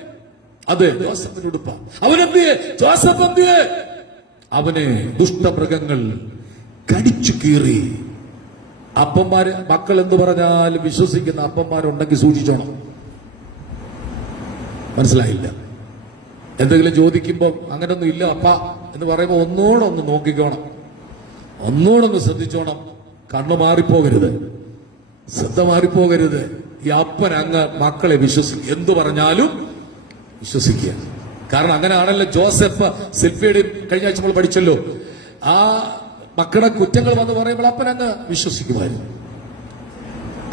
അതെ, ജോസഫിന്റെ ഉടുപ്പ. അവനെന്തിയെ? ജോസഫ് എന്തിയെ? അവനെ ദുഷ്ടമൃഗങ്ങൾ കടിച്ചു കീറി. അപ്പന്മാര്, മക്കൾ എന്ത് പറഞ്ഞാലും വിശ്വസിക്കുന്ന അപ്പന്മാരുണ്ടെങ്കിൽ സൂക്ഷിച്ചോണം. മനസ്സിലായില്ല? എന്തെങ്കിലും ചോദിക്കുമ്പോൾ അങ്ങനൊന്നും ഇല്ല അപ്പ എന്ന് പറയുമ്പോൾ ഒന്നുകൂടൊന്ന് നോക്കിക്കോണം, ഒന്നുകൂടൊന്ന് ശ്രദ്ധിച്ചോണം. കണ്ണു മാറിപ്പോകരുത്, ശ്രദ്ധ മാറിപ്പോകരുത്. ഈ അപ്പൻ അങ്ങ് മക്കളെ വിശ്വസിക്കുക, എന്തു പറഞ്ഞാലും വിശ്വസിക്കുക. കാരണം അങ്ങനെയാണല്ലോ ജോസഫ് സിൽഫിയുടെ കഴിഞ്ഞ ആഴ്ച നമ്മൾ പഠിച്ചല്ലോ. ആ മക്കളുടെ കുറ്റങ്ങൾ വന്ന് പറയുമ്പോൾ അപ്പൻ അങ്ങ് വിശ്വസിക്കുമായിരുന്നു.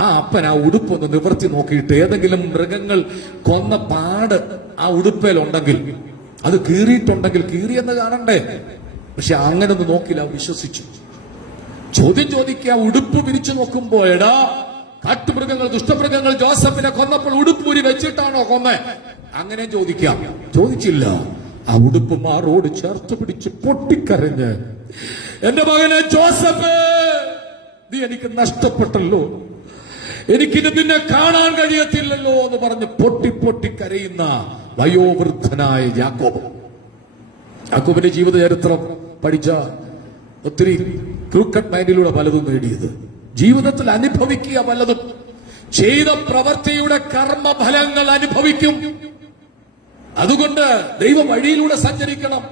ആ അപ്പൻ ആ ഉടുപ്പൊന്ന് നിവർത്തി നോക്കിയിട്ട് ഏതെങ്കിലും മൃഗങ്ങൾ കൊന്ന പാട് ആ ഉടുപ്പേലുണ്ടെങ്കിൽ, അത് കീറിയിട്ടുണ്ടെങ്കിൽ കീറിയെന്ന് കാണണ്ടേ? പക്ഷെ അങ്ങനെ ഒന്ന് നോക്കില്ല, വിശ്വസിച്ചു. ചോദ്യം ചോദിക്കുക, ഉടുപ്പ് വിരിച്ചു നോക്കുമ്പോ, എടാ കാട്ടുമൃഗങ്ങൾ, ദുഷ്ടമൃഗങ്ങൾ ജോസഫിനെ കൊന്നപ്പോൾ ഉടുപ്പൂരി വെച്ചിട്ടാണോ കൊന്നേ? അങ്ങനെ ചോദിക്കാം. ചോദിച്ചില്ല. ആ ഉടുപ്പ് മാറോട് ചേർത്ത് പിടിച്ച് പൊട്ടിക്കരഞ്ഞ്, എന്റെ മകനെ ജോസഫ്, നീ എനിക്ക് നഷ്ടപ്പെട്ടല്ലോ, എനിക്കിത് നിന്നെ കാണാൻ കഴിയത്തില്ലല്ലോ എന്ന് പറഞ്ഞ് പൊട്ടി പൊട്ടി കരയുന്ന വയോവൃദ്ധനായ യാക്കോബ്. യാക്കോബിന്റെ ജീവിത ചരിത്രം പഠിച്ച ഒത്തിരി ക്രൂക്കറ്റ് മൈൻഡിലൂടെ പലതും നേടിയത്, ജീവിതത്തിൽ അനുഭവിക്കുക പലതും, ചെയ്ത പ്രവൃത്തിയുടെ കർമ്മഫലങ്ങൾ അനുഭവിക്കും. അതുകൊണ്ട് ദൈവ വഴിയിലൂടെ സഞ്ചരിക്കണം,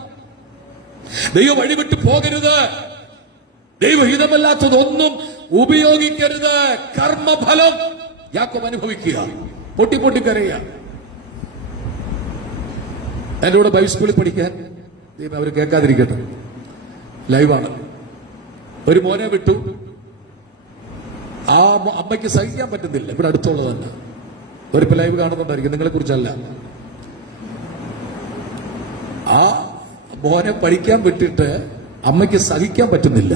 ദൈവ വഴി വിട്ടു പോകരുത്, ദൈവഹിതമല്ലാത്തതൊന്നും ഉപയോഗിക്കരുത്. കർമ്മഫലം യാക്കോബ് അനുഭവിക്കുക, പൊട്ടി പൊട്ടി കരയുക. എന്റെ കൂടെ ബൈബിൾ സ്കൂളിൽ പഠിക്കാൻ ദൈവം അവർ കേൾക്കാതിരിക്കട്ടെ, ലൈവാണ്. ഒരു മോനെ വിട്ടു, ആ അമ്മയ്ക്ക് സഹിക്കാൻ പറ്റുന്നില്ല. ഇവിടെ അടുത്തുള്ളത് തന്നെ, ഒരിപ്പോ ലൈവ് കാണുന്നുണ്ടായിരിക്കും, നിങ്ങളെ കുറിച്ചല്ല. ആ മോനെ പഠിക്കാൻ വിട്ടിട്ട് അമ്മയ്ക്ക് സഹിക്കാൻ പറ്റുന്നില്ല.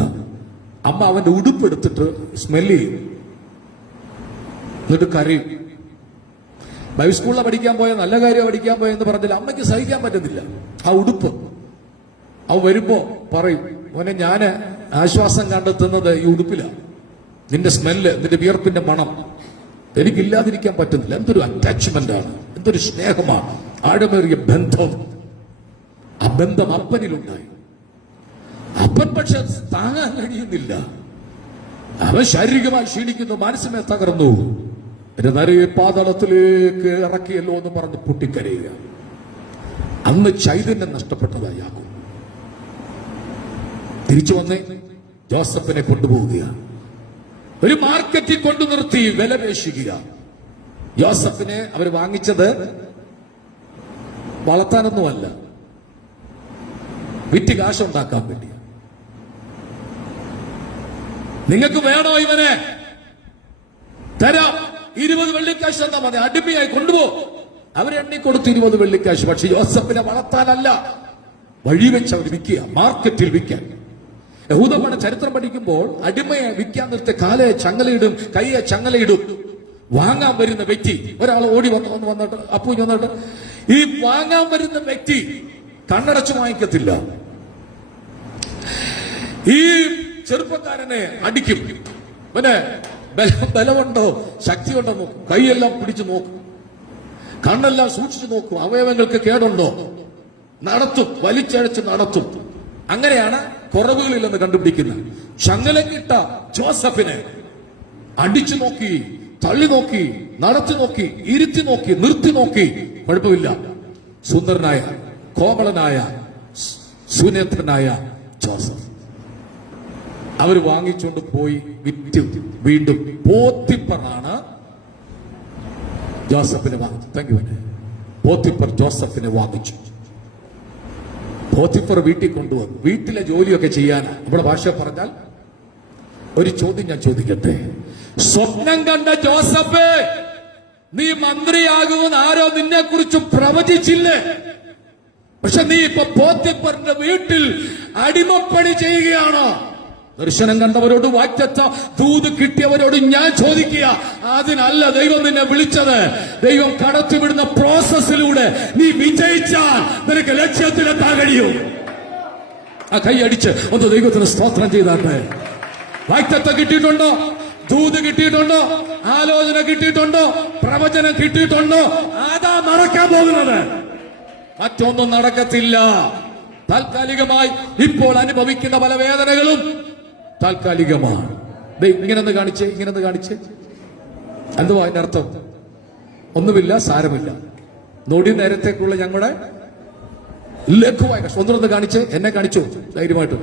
അമ്മ അവന്റെ ഉടുപ്പ് എടുത്തിട്ട് സ്മെല് ചെയ്യും, എന്നിട്ട് കരയും. ബൈബിൾ സ്കൂളിൽ പഠിക്കാൻ പോയ, നല്ല കാര്യം പഠിക്കാൻ പോയെന്ന് പറഞ്ഞാൽ അമ്മയ്ക്ക് സഹിക്കാൻ പറ്റുന്നില്ല ആ ഉടുപ്പ്. അവൻ വരുമ്പോ പറയും, മോനെ ഞാന് ആശ്വാസം കണ്ടെത്തുന്നത് ഈ ഉടുപ്പിലാണ്, നിന്റെ സ്മെല്ല്, നിന്റെ വിയർപ്പിന്റെ മണം എനിക്കില്ലാതിരിക്കാൻ പറ്റുന്നില്ല. എന്തൊരു അറ്റാച്ച്മെന്റ് ആണ്, എന്തൊരു സ്നേഹമാണ്, ആഴമേറിയ ബന്ധം. ആ ബന്ധം അപ്പനിലുണ്ടായി. അപ്പൻ പക്ഷെ താങ്ങാൻ കഴിയുന്നില്ല. അവൻ ശാരീരികമായി ക്ഷീണിക്കുന്നു, മനസ്സിനെ തകർന്നു. എന്റെ നരയെ പാതാളത്തിലേക്ക് ഇറക്കിയല്ലോ എന്ന് പറഞ്ഞ് പൊട്ടിക്കരയുക. അന്ന് ചൈതന്യം നഷ്ടപ്പെട്ടതാ യാക്കോബ്. തിരിച്ചു വന്നേ ജോസഫിനെ കൊണ്ടുപോവുകയാണ്. ഒരു മാർക്കറ്റിൽ കൊണ്ടു നിർത്തി വില പേശിക്കുക. യോസഫിനെ അവർ വാങ്ങിച്ചത് വളർത്താനൊന്നുമല്ല, വിറ്റ് കാശുണ്ടാക്കാൻ വേണ്ടി. നിങ്ങൾക്ക് വേണോ ഇവനെ? തരാം, 20 വെള്ളിക്കാശ് തന്നാ മതി, അടിമയായി കൊണ്ടുപോ. അവരെണ്ണി കൊടുത്ത് 20 വെള്ളിക്കാശ്. പക്ഷെ യോസഫിനെ വളർത്താനല്ല, വഴി വെച്ച് അവർ വിൽക്കുക, മാർക്കറ്റിൽ വിൽക്കാൻ. യഹൂദന്മാരുടെ ചരിത്രം പഠിക്കുമ്പോൾ അടിമയെ വിൽക്കാൻ നിർത്തി കാലെ ചങ്ങലയിടും, കൈയെ ചങ്ങലയിടും. വാങ്ങാൻ വരുന്ന വ്യക്തി, ഒരാൾ ഓടി വന്നിട്ട് അപ്പൂഞ്ഞ് വന്നിട്ട് ഈ വാങ്ങാൻ വരുന്ന വ്യക്തി കണ്ണടച്ചു വാങ്ങിക്കത്തില്ല. ഈ ചെറുപ്പക്കാരനെ അടിക്കും. പിന്നെ ബലമുണ്ടോ ശക്തിയുണ്ടോ നോക്കും, കൈയെല്ലാം പിടിച്ചു നോക്കും, കണ്ണെല്ലാം സൂക്ഷിച്ചു നോക്കും, അവയവങ്ങൾക്ക് കേടുണ്ടോ നടത്തും, വലിച്ചഴച്ച് നടത്തും. അങ്ങനെയാണ് കുറവുകളില്ലെന്ന് കണ്ടുപിടിക്കുന്നത്. ചങ്ങലങ്ങിട്ട ജോസഫിനെ അടിച്ചു നോക്കി, തള്ളി നോക്കി, നടത്തി നോക്കി, ഇരുത്തി നോക്കി, നിർത്തി നോക്കി, കുഴപ്പമില്ല. സുന്ദരനായ, കോമളനായ, സുനേത്രനായ ജോസഫ് അവർ വാങ്ങിച്ചുകൊണ്ട് പോയി വിറ്റ്. വീണ്ടും പോത്തിപ്പറാണ് ജോസഫിനെ വാങ്ങിച്ചു. Thank you. പോത്തിപ്പർ ജോസഫിനെ വാങ്ങിച്ചു. പോത്തിപ്പർ വീട്ടിൽ കൊണ്ടുവന്നു. വീട്ടിലെ ജോലിയൊക്കെ ചെയ്യാനാ. നമ്മുടെ ഭാഷ പറഞ്ഞാൽ ഒരു ചോദ്യം ഞാൻ ചോദിക്കട്ടെ. സ്വപ്നം കണ്ട ജോസഫ്, നീ മന്ത്രിയാകുമെന്ന് ആരോ നിന്നെ കുറിച്ച് പ്രവചിച്ചില്ലേ? പക്ഷെ നീ ഇപ്പൊ പോത്തിപ്പറിന്റെ വീട്ടിൽ അടിമപ്പണി ചെയ്യുകയാണോ? ദർശനം കണ്ടവരോട്, വാഗ്ദത്ത ദൂത് കിട്ടിയവരോട് ഞാൻ ചോദിക്കുക, അതിനല്ല ദൈവം നിന്നെ വിളിച്ചത്. ദൈവം കടത്തിവിടുന്ന പ്രോസസ്സിലൂടെ നീ വിജയിച്ചാൽ നിനക്ക് ലക്ഷ്യത്തിലെത്താൻ കഴിയും. ആ കൈയടിച്ച് ഒന്ന് ദൈവത്തിന് സ്തോത്രം ചെയ്താട്ടെ. വാഗ്ദത്തം കിട്ടിയിട്ടുണ്ടോ? ദൂത് കിട്ടിയിട്ടുണ്ടോ? ആലോചന കിട്ടിയിട്ടുണ്ടോ? പ്രവചനം കിട്ടിയിട്ടുണ്ടോ? അതാ നടക്കാൻ പോകുന്നത്. മറ്റൊന്നും നടക്കത്തില്ല. താൽക്കാലികമായി ഇപ്പോൾ അനുഭവിക്കുന്ന പല വേദനകളും താൽക്കാലികമാണ്. ഇങ്ങനെന്ന് കാണിച്ചേ, ഇങ്ങനെന്ന് കാണിച്ചേ. എന്തുവാ അതിന്റെ അർത്ഥം? ഒന്നുമില്ല, സാരമില്ല. നൊടി നേരത്തേക്കുള്ള ഞങ്ങളുടെ ലഘുവായ കഷ്ടം. ഒന്നുകൊന്ന് കാണിച്ചേ, എന്നെ കാണിച്ചോ ധൈര്യമായിട്ട്.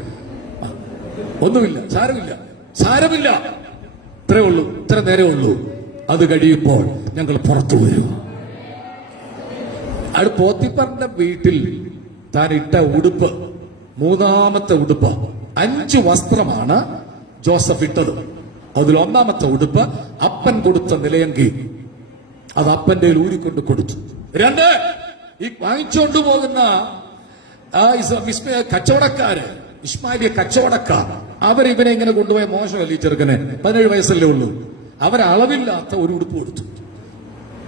ഒന്നുമില്ല, സാരമില്ല, സാരമില്ല, ഇത്രേ ഉള്ളൂ, ഇത്ര നേരേ ഉള്ളൂ. അത് കഴിയുമ്പോൾ ഞങ്ങൾ പുറത്തു വരും. അത് പോത്തിപ്പറിന്റെ വീട്ടിൽ താൻ ഇട്ട ഉടുപ്പ്, മൂന്നാമത്തെ ഉടുപ്പ്, 5 വസ്ത്രമാണ് ജോസഫ് ഇട്ടത്. അതിൽ ഒന്നാമത്തെ ഉടുപ്പ് അപ്പൻ കൊടുത്ത നിലയങ്കി, അത് അപ്പന്റെ ഊരിക്കൊണ്ട് കൊടുത്തു. 2, ഈ വാങ്ങിച്ചുകൊണ്ടു പോകുന്ന കച്ചവടക്കാര്, ഇസ്മായിലിയ കച്ചവടക്കാർ, അവരിവനെ ഇങ്ങനെ കൊണ്ടുപോയ മോശമല്ല. ഈ ചെറുക്കനെ 17 വയസ്സല്ലേ ഉള്ളൂ. അവരളവില്ലാത്ത ഒരു ഉടുപ്പ് കൊടുത്തു.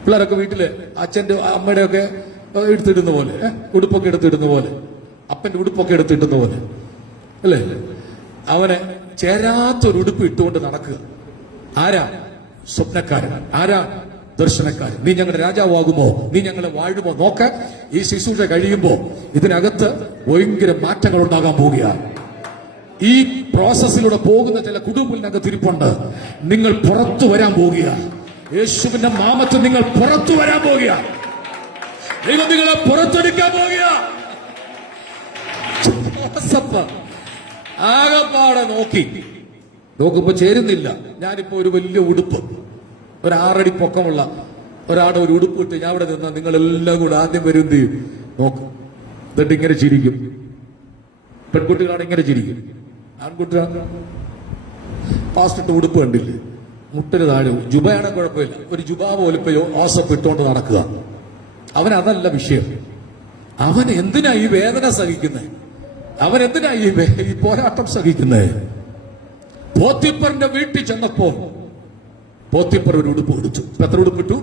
പിള്ളേരൊക്കെ വീട്ടില് അച്ഛന്റെ അമ്മയുടെ ഒക്കെ എടുത്തിടുന്ന പോലെ, ഉടുപ്പൊക്കെ എടുത്തിടുന്ന പോലെ, അപ്പന്റെ ഉടുപ്പൊക്കെ എടുത്തിടുന്ന പോലെ അല്ലേ? അവനെ ചേരാത്തൊരു ഉടുപ്പ് ഇട്ടുകൊണ്ട് നടക്കുക. ആരാ? സ്വപ്നക്കാരൻ. ആരാ? ദർശനക്കാരൻ. നീ ഞങ്ങളുടെ രാജാവാകുമോ? നീ ഞങ്ങളെ വാഴുമോ? നോക്കാൻ ഈ ശുശ്രൂഷ കഴിയുമ്പോ ഇതിനകത്ത് ഭയങ്കര മാറ്റങ്ങൾ ഉണ്ടാകാൻ പോവുകയാണ്. ഈ പ്രോസസ്സിലൂടെ പോകുന്ന ചില കുടുംബത്തിനകത്ത് ഇരിപ്പുണ്ട്. നിങ്ങൾ പുറത്തു വരാൻ പോവുക. യേശുവിന്റെ നാമത്തിൽ നിങ്ങൾ പുറത്തു വരാൻ പോവുക. ദൈവം നിങ്ങളെ പുറത്തെടുക്കാൻ പോവുക. ആകപ്പാടെ നോക്കുമ്പോ ചേരുന്നില്ല. ഞാനിപ്പോ ഒരു വലിയ ഉടുപ്പ്, ഒരു 6 അടി പൊക്കമുള്ള ഒരാടെ ഒരു ഉടുപ്പ് ഇട്ട് ഞാൻ അവിടെ നിന്നാ നിങ്ങളെല്ലാം കൂടെ ആദ്യം വരും ചെയ്യും. നോക്കും, എന്നിട്ട് ഇങ്ങനെ ചിരിക്കും. പെൺകുട്ടികളാണ് ഇങ്ങനെ ചിരിക്കും. ആൺകുട്ടികളാണ് പാസ്റ്റിട്ട് ഉടുപ്പ് കണ്ടില്ലേ, മുട്ടിന് താഴെ ജുബയാണെ കുഴപ്പമില്ല, ഒരു ജുബാ പോലിപ്പയോ ഓസപ്പ് ഇട്ടുകൊണ്ട് നടക്കുക. അവനതല്ല വിഷയം. അവൻ എന്തിനാ ഈ വേദന സഹിക്കുന്നത്? അവൻ എന്തിനാ ഈ പോരാട്ടം സഹിക്കുന്നത്? പോത്തിപ്പറിന്റെ വീട്ടിൽ ചെന്നപ്പോ പോത്തിപ്പർ ഒരു ഉടുപ്പ് കൊടുത്തു. എത്ര ഉടുപ്പിട്ടു?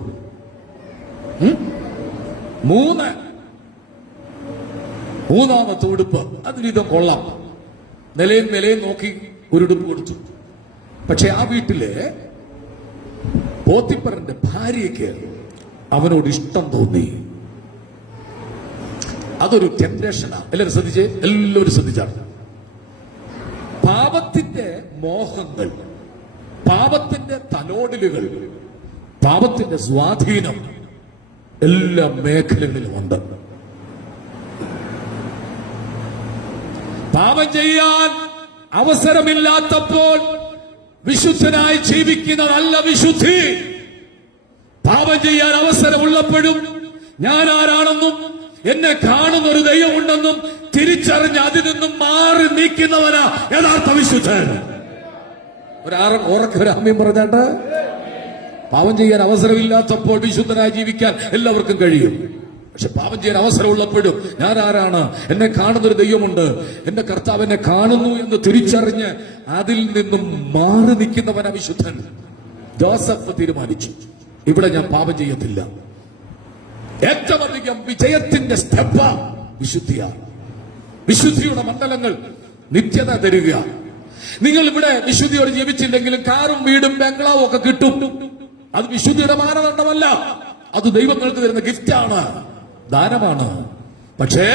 3. മൂന്നാമത്തെ ഉടുപ്പ് അതിനിതം കൊള്ളാം. നിലയും നോക്കി ഒരു ഉടുപ്പ് കൊടുത്തു. പക്ഷെ ആ വീട്ടിലെ പോത്തിപ്പറിന്റെ ഭാര്യയ്ക്ക് അവനോട് ഇഷ്ടം തോന്നി. അതൊരു ടെംപ്റ്റേഷനാണ്. എല്ലാവരും ശ്രദ്ധിച്ചാണ്. പാപത്തിന്റെ മോഹങ്ങൾ പാപത്തിന്റെ തലോടലുകൾ, പാപത്തിന്റെ സ്വാധീനം എല്ലാ മേഖലകളിലുമുണ്ട്. പാപം ചെയ്യാൻ അവസരമില്ലാത്തപ്പോൾ വിശുദ്ധനായി ജീവിക്കുന്നതല്ല വിശുദ്ധി. പാപം ചെയ്യാൻ അവസരമുള്ളപ്പോഴും ഞാൻ ആരാണെന്നും എന്നെ കാണുന്ന ഒരു ദൈവമുണ്ടെന്നും തിരിച്ചറിഞ്ഞ് അതിൽ നിന്നും മാറി നീക്കുന്നവനാ യഥാർത്ഥ വിശുദ്ധൻ. ഒരാമയും പറഞ്ഞാട്ട് പാപം ചെയ്യാൻ അവസരമില്ലാത്തപ്പോൾ വിശുദ്ധനായി ജീവിക്കാൻ എല്ലാവർക്കും കഴിയും. പക്ഷെ പാപം ചെയ്യാൻ അവസരമുള്ളപ്പോഴും ഞാൻ ആരാണ്, എന്നെ കാണുന്നൊരു ദൈവമുണ്ട്, എന്റെ കർത്താവ് എന്നെ കാണുന്നു എന്ന് തിരിച്ചറിഞ്ഞ് അതിൽ നിന്നും മാറി നിൽക്കുന്നവനാ വിശുദ്ധൻ. ജോസഫ് തീരുമാനിച്ചു, ഇവിടെ ഞാൻ പാപം ചെയ്യത്തില്ല. ഏറ്റവും അധികം വിജയത്തിന്റെ സ്റ്റെപ്പ് വിശുദ്ധിയാണ്. വിശുദ്ധിയുടെ മണ്ഡലങ്ങൾ നിത്യത തരിക. നിങ്ങൾ ഇവിടെ വിശുദ്ധിയോട് ജീവിച്ചില്ലെങ്കിലും കാറും വീടും ബംഗ്ലാവും ഒക്കെ കിട്ടും. അത് വിശുദ്ധിയുടെ മാനദണ്ഡമല്ല, അത് ദൈവങ്ങൾക്ക് തരുന്ന ഗിഫ്റ്റാണ്, ദാനമാണ്. പക്ഷേ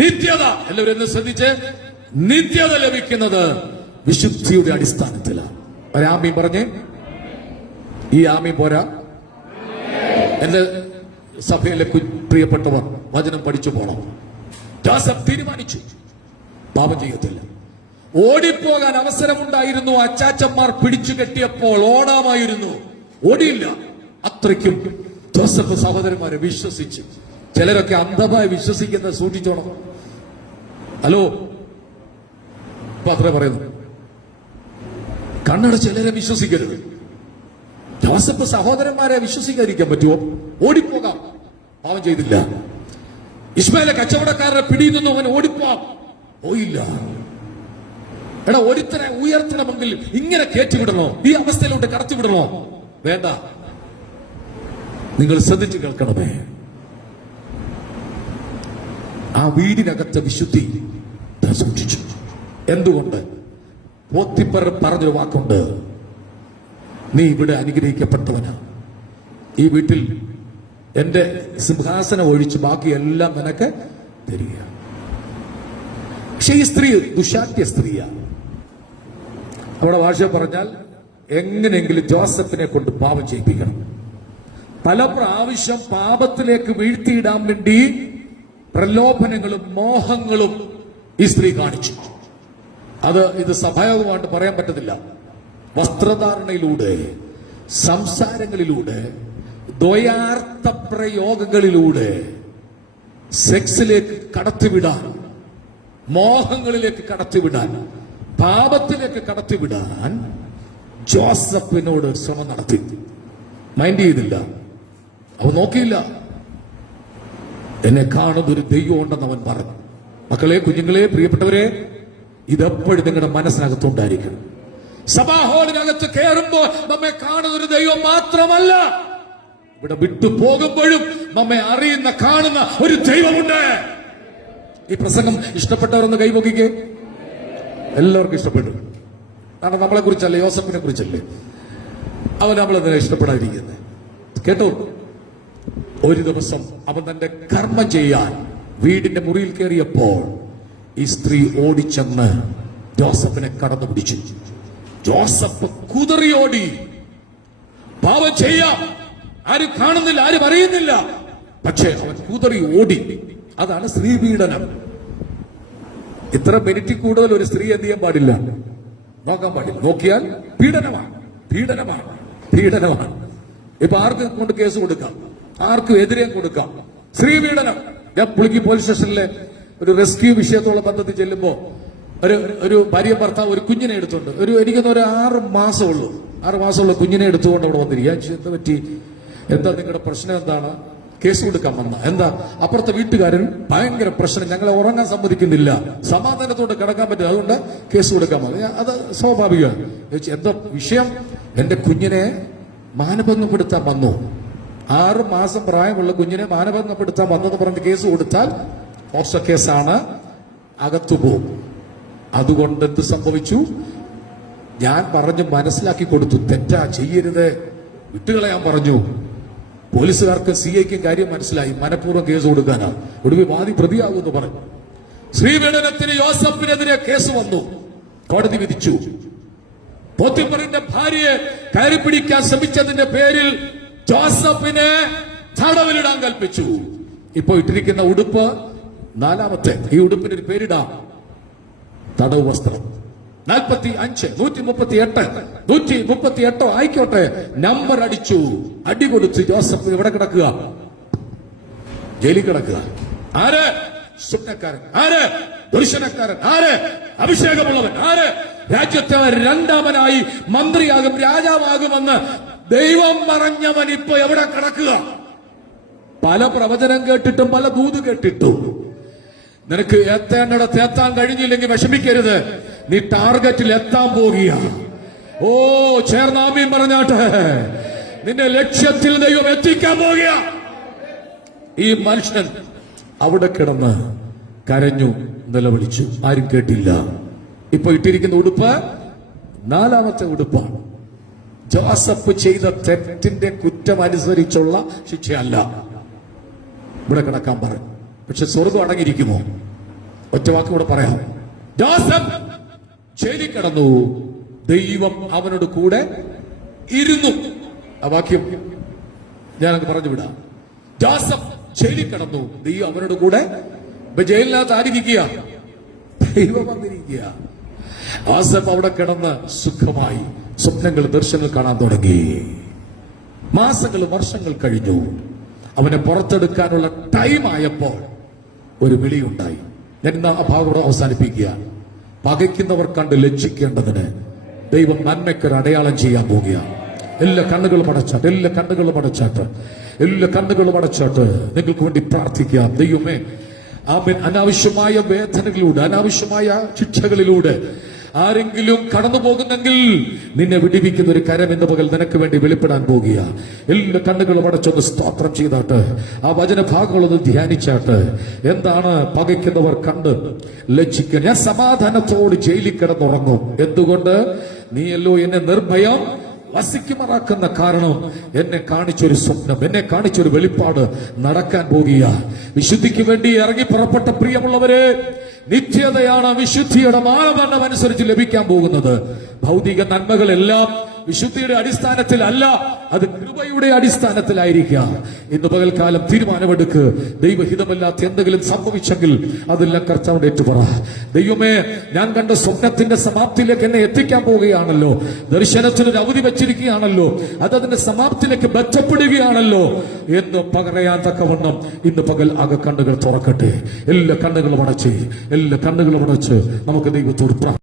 നിത്യത, എല്ലാവരും എന്ന് ശ്രദ്ധിച്ച്, നിത്യത ലഭിക്കുന്നത് വിശുദ്ധിയുടെ അടിസ്ഥാനത്തിലാണ്. ഒരാമീൻ പറഞ്ഞേ, ഈ ആമീൻ പോരാ. എന്റെ സഭയിലെ പ്രിയപ്പെട്ടവർ വചനം പഠിച്ചു പോണം. ജോസഫ് തീരുമാനിച്ചു പാപം ചെയ്യത്തില്ല. ഓടിപ്പോകാൻ അവസരമുണ്ടായിരുന്നു. അച്ചാച്ചന്മാർ പിടിച്ചു കെട്ടിയപ്പോൾ ഓടാമായിരുന്നു, ഓടിയില്ല. അത്രയ്ക്കും ജോസഫ് സഹോദരന്മാരെ വിശ്വസിച്ചു. ചിലരൊക്കെ അന്ധമായി വിശ്വസിക്കുന്നത് സൂക്ഷിച്ചോണം. ഹലോ, ഇപ്പൊ അത്ര പറയുന്നു, കണ്ണട ചിലരെ വിശ്വസിക്കരുത്. ജോസഫ് സഹോദരന്മാരെ വിശ്വസിക്കാതിരിക്കാൻ പറ്റുമോ? ഓടിപ്പോകാം, പാവം ചെയ്തില്ല. ഇസ്മായിലെ കച്ചവടക്കാരുടെ പിടിയിൽ നിന്നും അവൻ ഓടിപ്പോവാം, പോയില്ല. എടാ, ഒരുത്തനെ ഉയർത്തണമെങ്കിൽ ഇങ്ങനെ കയറ്റിവിടണോ? ഈ അവസ്ഥയിലോട്ട് കടത്തിവിടണോ? വേണ്ട. നിങ്ങൾ ശ്രദ്ധിച്ചു കേൾക്കണമേ. ആ വീടിനകത്തെ വിശുദ്ധി സൂക്ഷിച്ചു. എന്തുകൊണ്ട്? പോത്തിപ്പർ പറഞ്ഞൊരു വാക്കുണ്ട്, നീ ഇവിടെ അനുഗ്രഹിക്കപ്പെട്ടവനാ, ഈ വീട്ടിൽ എന്റെ സിംഹാസനം ഒഴിച്ച് ബാക്കിയെല്ലാം നിനക്ക് തരിക. പക്ഷെ ഈ സ്ത്രീ ദുശാഠ്യ സ്ത്രീയാണ്. അവിടെ ഭാഷ പറഞ്ഞാൽ എങ്ങനെയെങ്കിലും ജോസഫിനെ കൊണ്ട് പാപം ചെയ്യിപ്പിക്കണം. പല പ്രാവശ്യം പാപത്തിലേക്ക് വീഴ്ത്തിയിടാൻ വേണ്ടി പ്രലോഭനങ്ങളും മോഹങ്ങളും ഈ സ്ത്രീ കാണിച്ചു. ഇത് സഭായോഗമായിട്ട് പറയാൻ പറ്റത്തില്ല. വസ്ത്രധാരണയിലൂടെ, സംസാരങ്ങളിലൂടെ, ദ്വയാർത്ഥ പ്രയോഗങ്ങളിലൂടെ സെക്സിലേക്ക് കടത്തിവിടാൻ, മോഹങ്ങളിലേക്ക് കടത്തിവിടാൻ, പാപത്തിലേക്ക് കടത്തിവിടാൻ ജോസഫിനോട് ശ്രമം നടത്തി. മൈൻഡ് ചെയ്തില്ല, അവൻ നോക്കിയില്ല. എന്നെ കാണുന്നൊരു ദൈവം ഉണ്ടെന്ന് അവൻ പറഞ്ഞു. മക്കളെ, കുഞ്ഞുങ്ങളെ, പ്രിയപ്പെട്ടവരെ, ഇതെപ്പോഴും നിങ്ങളുടെ മനസ്സിനകത്തുണ്ടായിരിക്കണം. സഭാഹോളിനകത്ത് കയറുമ്പോ നമ്മെ കാണുന്നൊരു ദൈവം മാത്രമല്ല, ഇവിടെ വിട്ടു പോകുമ്പോഴും നമ്മെ അറിയുന്ന, കാണുന്ന ഒരു ദൈവമുണ്ട്. ഈ പ്രസംഗം ഇഷ്ടപ്പെട്ടവരൊന്ന് കൈപൊക്കിക്കേ. എല്ലാവർക്കും ഇഷ്ടപ്പെട്ടു. കാരണം നമ്മളെ കുറിച്ചല്ലേ, യോസഫിനെ കുറിച്ചല്ലേ. അവൻ നമ്മളെന്തിനാ ഇഷ്ടപ്പെടാതിരിക്കുന്നത്? കേട്ടോ, ഒരു ദിവസം അവൻ തന്റെ കർമ്മം ചെയ്യാൻ വീടിന്റെ മുറിയിൽ കയറിയപ്പോൾ ഈ സ്ത്രീ ഓടിച്ചെന്ന് ജോസഫിനെ കടന്നു പിടിച്ചു. ജോസഫ് കുതറിയോടി. പാപം ചെയ്യാം, ആരും കാണുന്നില്ല, ആരും അറിയുന്നില്ല, പക്ഷേ അവൻ കുതറി ഓടി. അതാണ് സ്ത്രീപീഡനം. ഇത്ര മിനിറ്റിൽ കൂടുതൽ ഒരു സ്ത്രീ എന്ത് ചെയ്യാൻ പാടില്ല, നോക്കാൻ പാടില്ല. നോക്കിയാൽ പീഡനമാണ്, പീഡനമാണ്, പീഡനമാണ്. ഇപ്പൊ ആർക്കും കൊണ്ട് കേസ് കൊടുക്കാം, ആർക്കും എതിരെ കൊടുക്കാം. സ്ത്രീപീഡനം. ഞാൻ പുളിക്കി പോലീസ് സ്റ്റേഷനിലെ ഒരു റെസ്ക്യൂ വിഷയത്തോളം ബന്ധത്തിൽ ചെല്ലുമ്പോ ഒരു ഭാര്യ ഭർത്താവ് ഒരു കുഞ്ഞിനെ എടുത്തുകൊണ്ട്, എനിക്കൊന്ന് ഒരു 6 മാസമുള്ള കുഞ്ഞിനെ എടുത്തുകൊണ്ട് അവിടെ വന്നിരിക്കുക. എന്താ പറ്റി, എന്താ നിങ്ങളുടെ പ്രശ്നം, എന്താണ്? കേസ് കൊടുക്കാൻ വന്ന. എന്താ? അപ്പുറത്തെ വീട്ടുകാരൻ ഭയങ്കര പ്രശ്നം, ഞങ്ങളെ ഉറങ്ങാൻ സമ്മതിക്കുന്നില്ല, സമാധാനത്തോടെ കിടക്കാൻ പറ്റില്ല, അതുകൊണ്ട് കേസ് കൊടുക്കാൻ വന്നു. അത് സ്വാഭാവികമാണ്. എന്താ വിഷയം? എന്റെ കുഞ്ഞിനെ മാനഭംഗപ്പെടുത്താൻ വന്നു. 6 മാസം പ്രായമുള്ള കുഞ്ഞിനെ മാനഭംഗപ്പെടുത്താൻ വന്നെന്ന് പറഞ്ഞ് കേസ് കൊടുത്താൽ പോക്സോ കേസാണ്, അകത്തു പോകും. അതുകൊണ്ട് എന്ത് സംഭവിച്ചു? ഞാൻ പറഞ്ഞു മനസ്സിലാക്കി കൊടുത്തു, തെറ്റാ, ചെയ്യരുത്, വിട്ടുകളയാൻ പറഞ്ഞു. പോലീസുകാർക്ക് CIക്കും കാര്യം മനസ്സിലായി, മനഃപൂർവ്വം കേസ് കൊടുക്കാനാ. ഒടുവിൽ വാദി പ്രതിയാകുമെന്ന് പറഞ്ഞു. സ്ത്രീപീഡനത്തിന് യോസഫിനെതിരെ കേസ് വന്നു, കോടതി വിധിച്ചു. പോത്തിഫറിന്റെ ഭാര്യയെ കയറി പിടിക്കാൻ ശ്രമിച്ചതിന്റെ പേരിൽ ജോസഫിനെ തടവിലിടാൻ കൽപ്പിച്ചു. ഇപ്പോ ഇട്ടിരിക്കുന്ന ഉടുപ്പ് 4-ാമത്തെ, ഈ ഉടുപ്പിന് ഒരു പേരിടാം, തടവ് വസ്ത്രം. 45, 138 ആയിക്കോട്ടെ, നമ്പർ അടിച്ചു, അടി കൊടുത്ത് ജോസഫ് ഇവിടെ കിടക്കുക, ജയിലിൽ കിടക്കുക. ആര്? സ്വപ്നക്കാരൻ. ആര്? ദർശനക്കാരൻ. ആര്? അഭിഷേകമുള്ളവൻ. ആര്? രാജ്യത്തെ രണ്ടാമനായി മന്ത്രിയാകും, രാജാവാകുമെന്ന് ദൈവം പറഞ്ഞവൻ ഇപ്പൊ എവിടെ കിടക്കുക? പല പ്രവചനം കേട്ടിട്ടും പല ദൂത് കേട്ടിട്ടും നിനക്ക് എത്തേണ്ടിടത്ത് എത്താൻ കഴിഞ്ഞില്ലെങ്കിൽ വിഷമിക്കരുത്. നീ ടാർഗറ്റിൽ എത്താൻ പോകുക. ഓ, ചേർന്നാമീൻ പറഞ്ഞാട്ടെ. നിന്റെ ലക്ഷ്യത്തിൽ ദൈവം എത്തിക്കാൻ പോകുക. ഈ മനുഷ്യൻ അവിടെ കിടന്ന് കരഞ്ഞു, നിലവിളിച്ചു, ആരും കേട്ടില്ല. ഇപ്പൊ ഇട്ടിരിക്കുന്ന ഉടുപ്പ് 4-ാമത്തെ ഉടുപ്പാണ്. ജോസഫ് ചെയ്ത തെറ്റിന്റെ കുറ്റം അനുസരിച്ചുള്ള ശിക്ഷയല്ല. ഇവിടെ കിടക്കാൻ പറഞ്ഞു. പക്ഷെ സ്വർഗം അടങ്ങിയിരിക്കുമോ? ഒറ്റ വാക്ക് കൂടെ പറയാം. ജോസഫ് ജയിലിൽ കിടന്നു, ദൈവം അവനോട് കൂടെ ഇരുന്നു. ആ വാക്യം ഞാനങ്ങ് പറഞ്ഞു വിടാം. ജോസഫ് ജയിലിൽ കിടന്നു, ദൈവം അവനോട് കൂടെ. ജയിലിനകത്ത് ആരിയ്ക്കുക? ദൈവം വന്നിരിക്കുക. ജോസഫ് അവിടെ കിടന്ന് സുഖമായി സ്വപ്നങ്ങൾ, ദർശനങ്ങൾ കാണാൻ തുടങ്ങി. മാസങ്ങൾ, വർഷങ്ങൾ കഴിഞ്ഞു. അവനെ പുറത്തെടുക്കാനുള്ള ടൈം ആയപ്പോൾ ഒരു വിളിയുണ്ടായി. ഞാൻ ഇന്ന് ആ ഭാഗം അവസാനിപ്പിക്കുക. പകയ്ക്കുന്നവർ കണ്ട് ലജ്ജിക്കേണ്ടതിന് ദൈവം നന്മയ്ക്കൊരു അടയാളം ചെയ്യാൻ പോകുക. എല്ലാ കണ്ണുകളും അടച്ചാട്ട്, എല്ലാ കണ്ണുകളും അടച്ചാട്ട്, എല്ലാ കണ്ണുകളും അടച്ചാട്ട് നിങ്ങൾക്ക് വേണ്ടി പ്രാർത്ഥിക്കാം. ദൈവമേ, ആമേൻ. അനാവശ്യമായ വേദനകളിലൂടെ, അനാവശ്യമായ ശിക്ഷകളിലൂടെ ആരെങ്കിലും കടന്നു പോകുന്നെങ്കിൽ നിന്നെ വിടിവിക്കുന്ന ഒരു കരം എന്ന പകൽ നിനക്ക് വേണ്ടി വെളിപ്പെടാൻ പോകുക. എല്ലാ കണ്ണുകളും അടച്ചൊന്ന് സ്തോത്രം ചെയ്താട്ട് ആ വചനഭാഗങ്ങളൊന്ന് ധ്യാനിച്ചാട്ട്. എന്താണ് പകയ്ക്കുന്നവർ കണ്ട് ലജ്ജിക്കുക? ഞാൻ സമാധാനത്തോട് ജയിലിൽ കിടന്നുറങ്ങും. എന്തുകൊണ്ട്? നീയല്ലോ എന്നെ നിർഭയം വസിക്കുമാറാക്കുന്ന കാരണം എന്നെ കാണിച്ചൊരു സ്വപ്നം, എന്നെ കാണിച്ചൊരു വെളിപ്പാട് നടക്കാൻ പോകുക. വിശുദ്ധിക്ക് വേണ്ടി ഇറങ്ങി പുറപ്പെട്ട പ്രിയമുള്ളവരെ, നിത്യതയാണ് വിശുദ്ധിയുടെ മാനദണ്ഡം അനുസരിച്ച് ലഭിക്കാൻ പോകുന്നത്. ഭൗതിക നന്മകളെല്ലാം വിശുദ്ധിയുടെ അടിസ്ഥാനത്തിലല്ല, അത് കൃപയുടെ അടിസ്ഥാനത്തിലായിരിക്കാം. ഇന്ന് പകൽക്കാലം തീരുമാനമെടുക്ക്. ദൈവഹിതമല്ലാത്ത എന്തെങ്കിലും സംഭവിച്ചെങ്കിൽ അതെല്ലാം കർത്താവിന്റെ ഏറ്റുപറ. ദൈവമേ, ഞാൻ കണ്ട സ്വപ്നത്തിന്റെ സമാപ്തിയിലേക്ക് എന്നെ എത്തിക്കാൻ പോവുകയാണല്ലോ, ദർശനത്തിനൊരു അവധി വെച്ചിരിക്കുകയാണല്ലോ, അതതിന്റെ സമാപ്തിയിലേക്ക് ബന്ധപ്പെടുകയാണല്ലോ എന്ന് പറയാൻ തക്കവണ്ണം ഇന്ന് പകൽ കണ്ണുകൾ തുറക്കട്ടെ. എല്ലാ കണ്ണുകളും അടച്ച്, എല്ലാ കണ്ണുകളും അടച്ച് നമുക്ക് ദൈവത്തോട്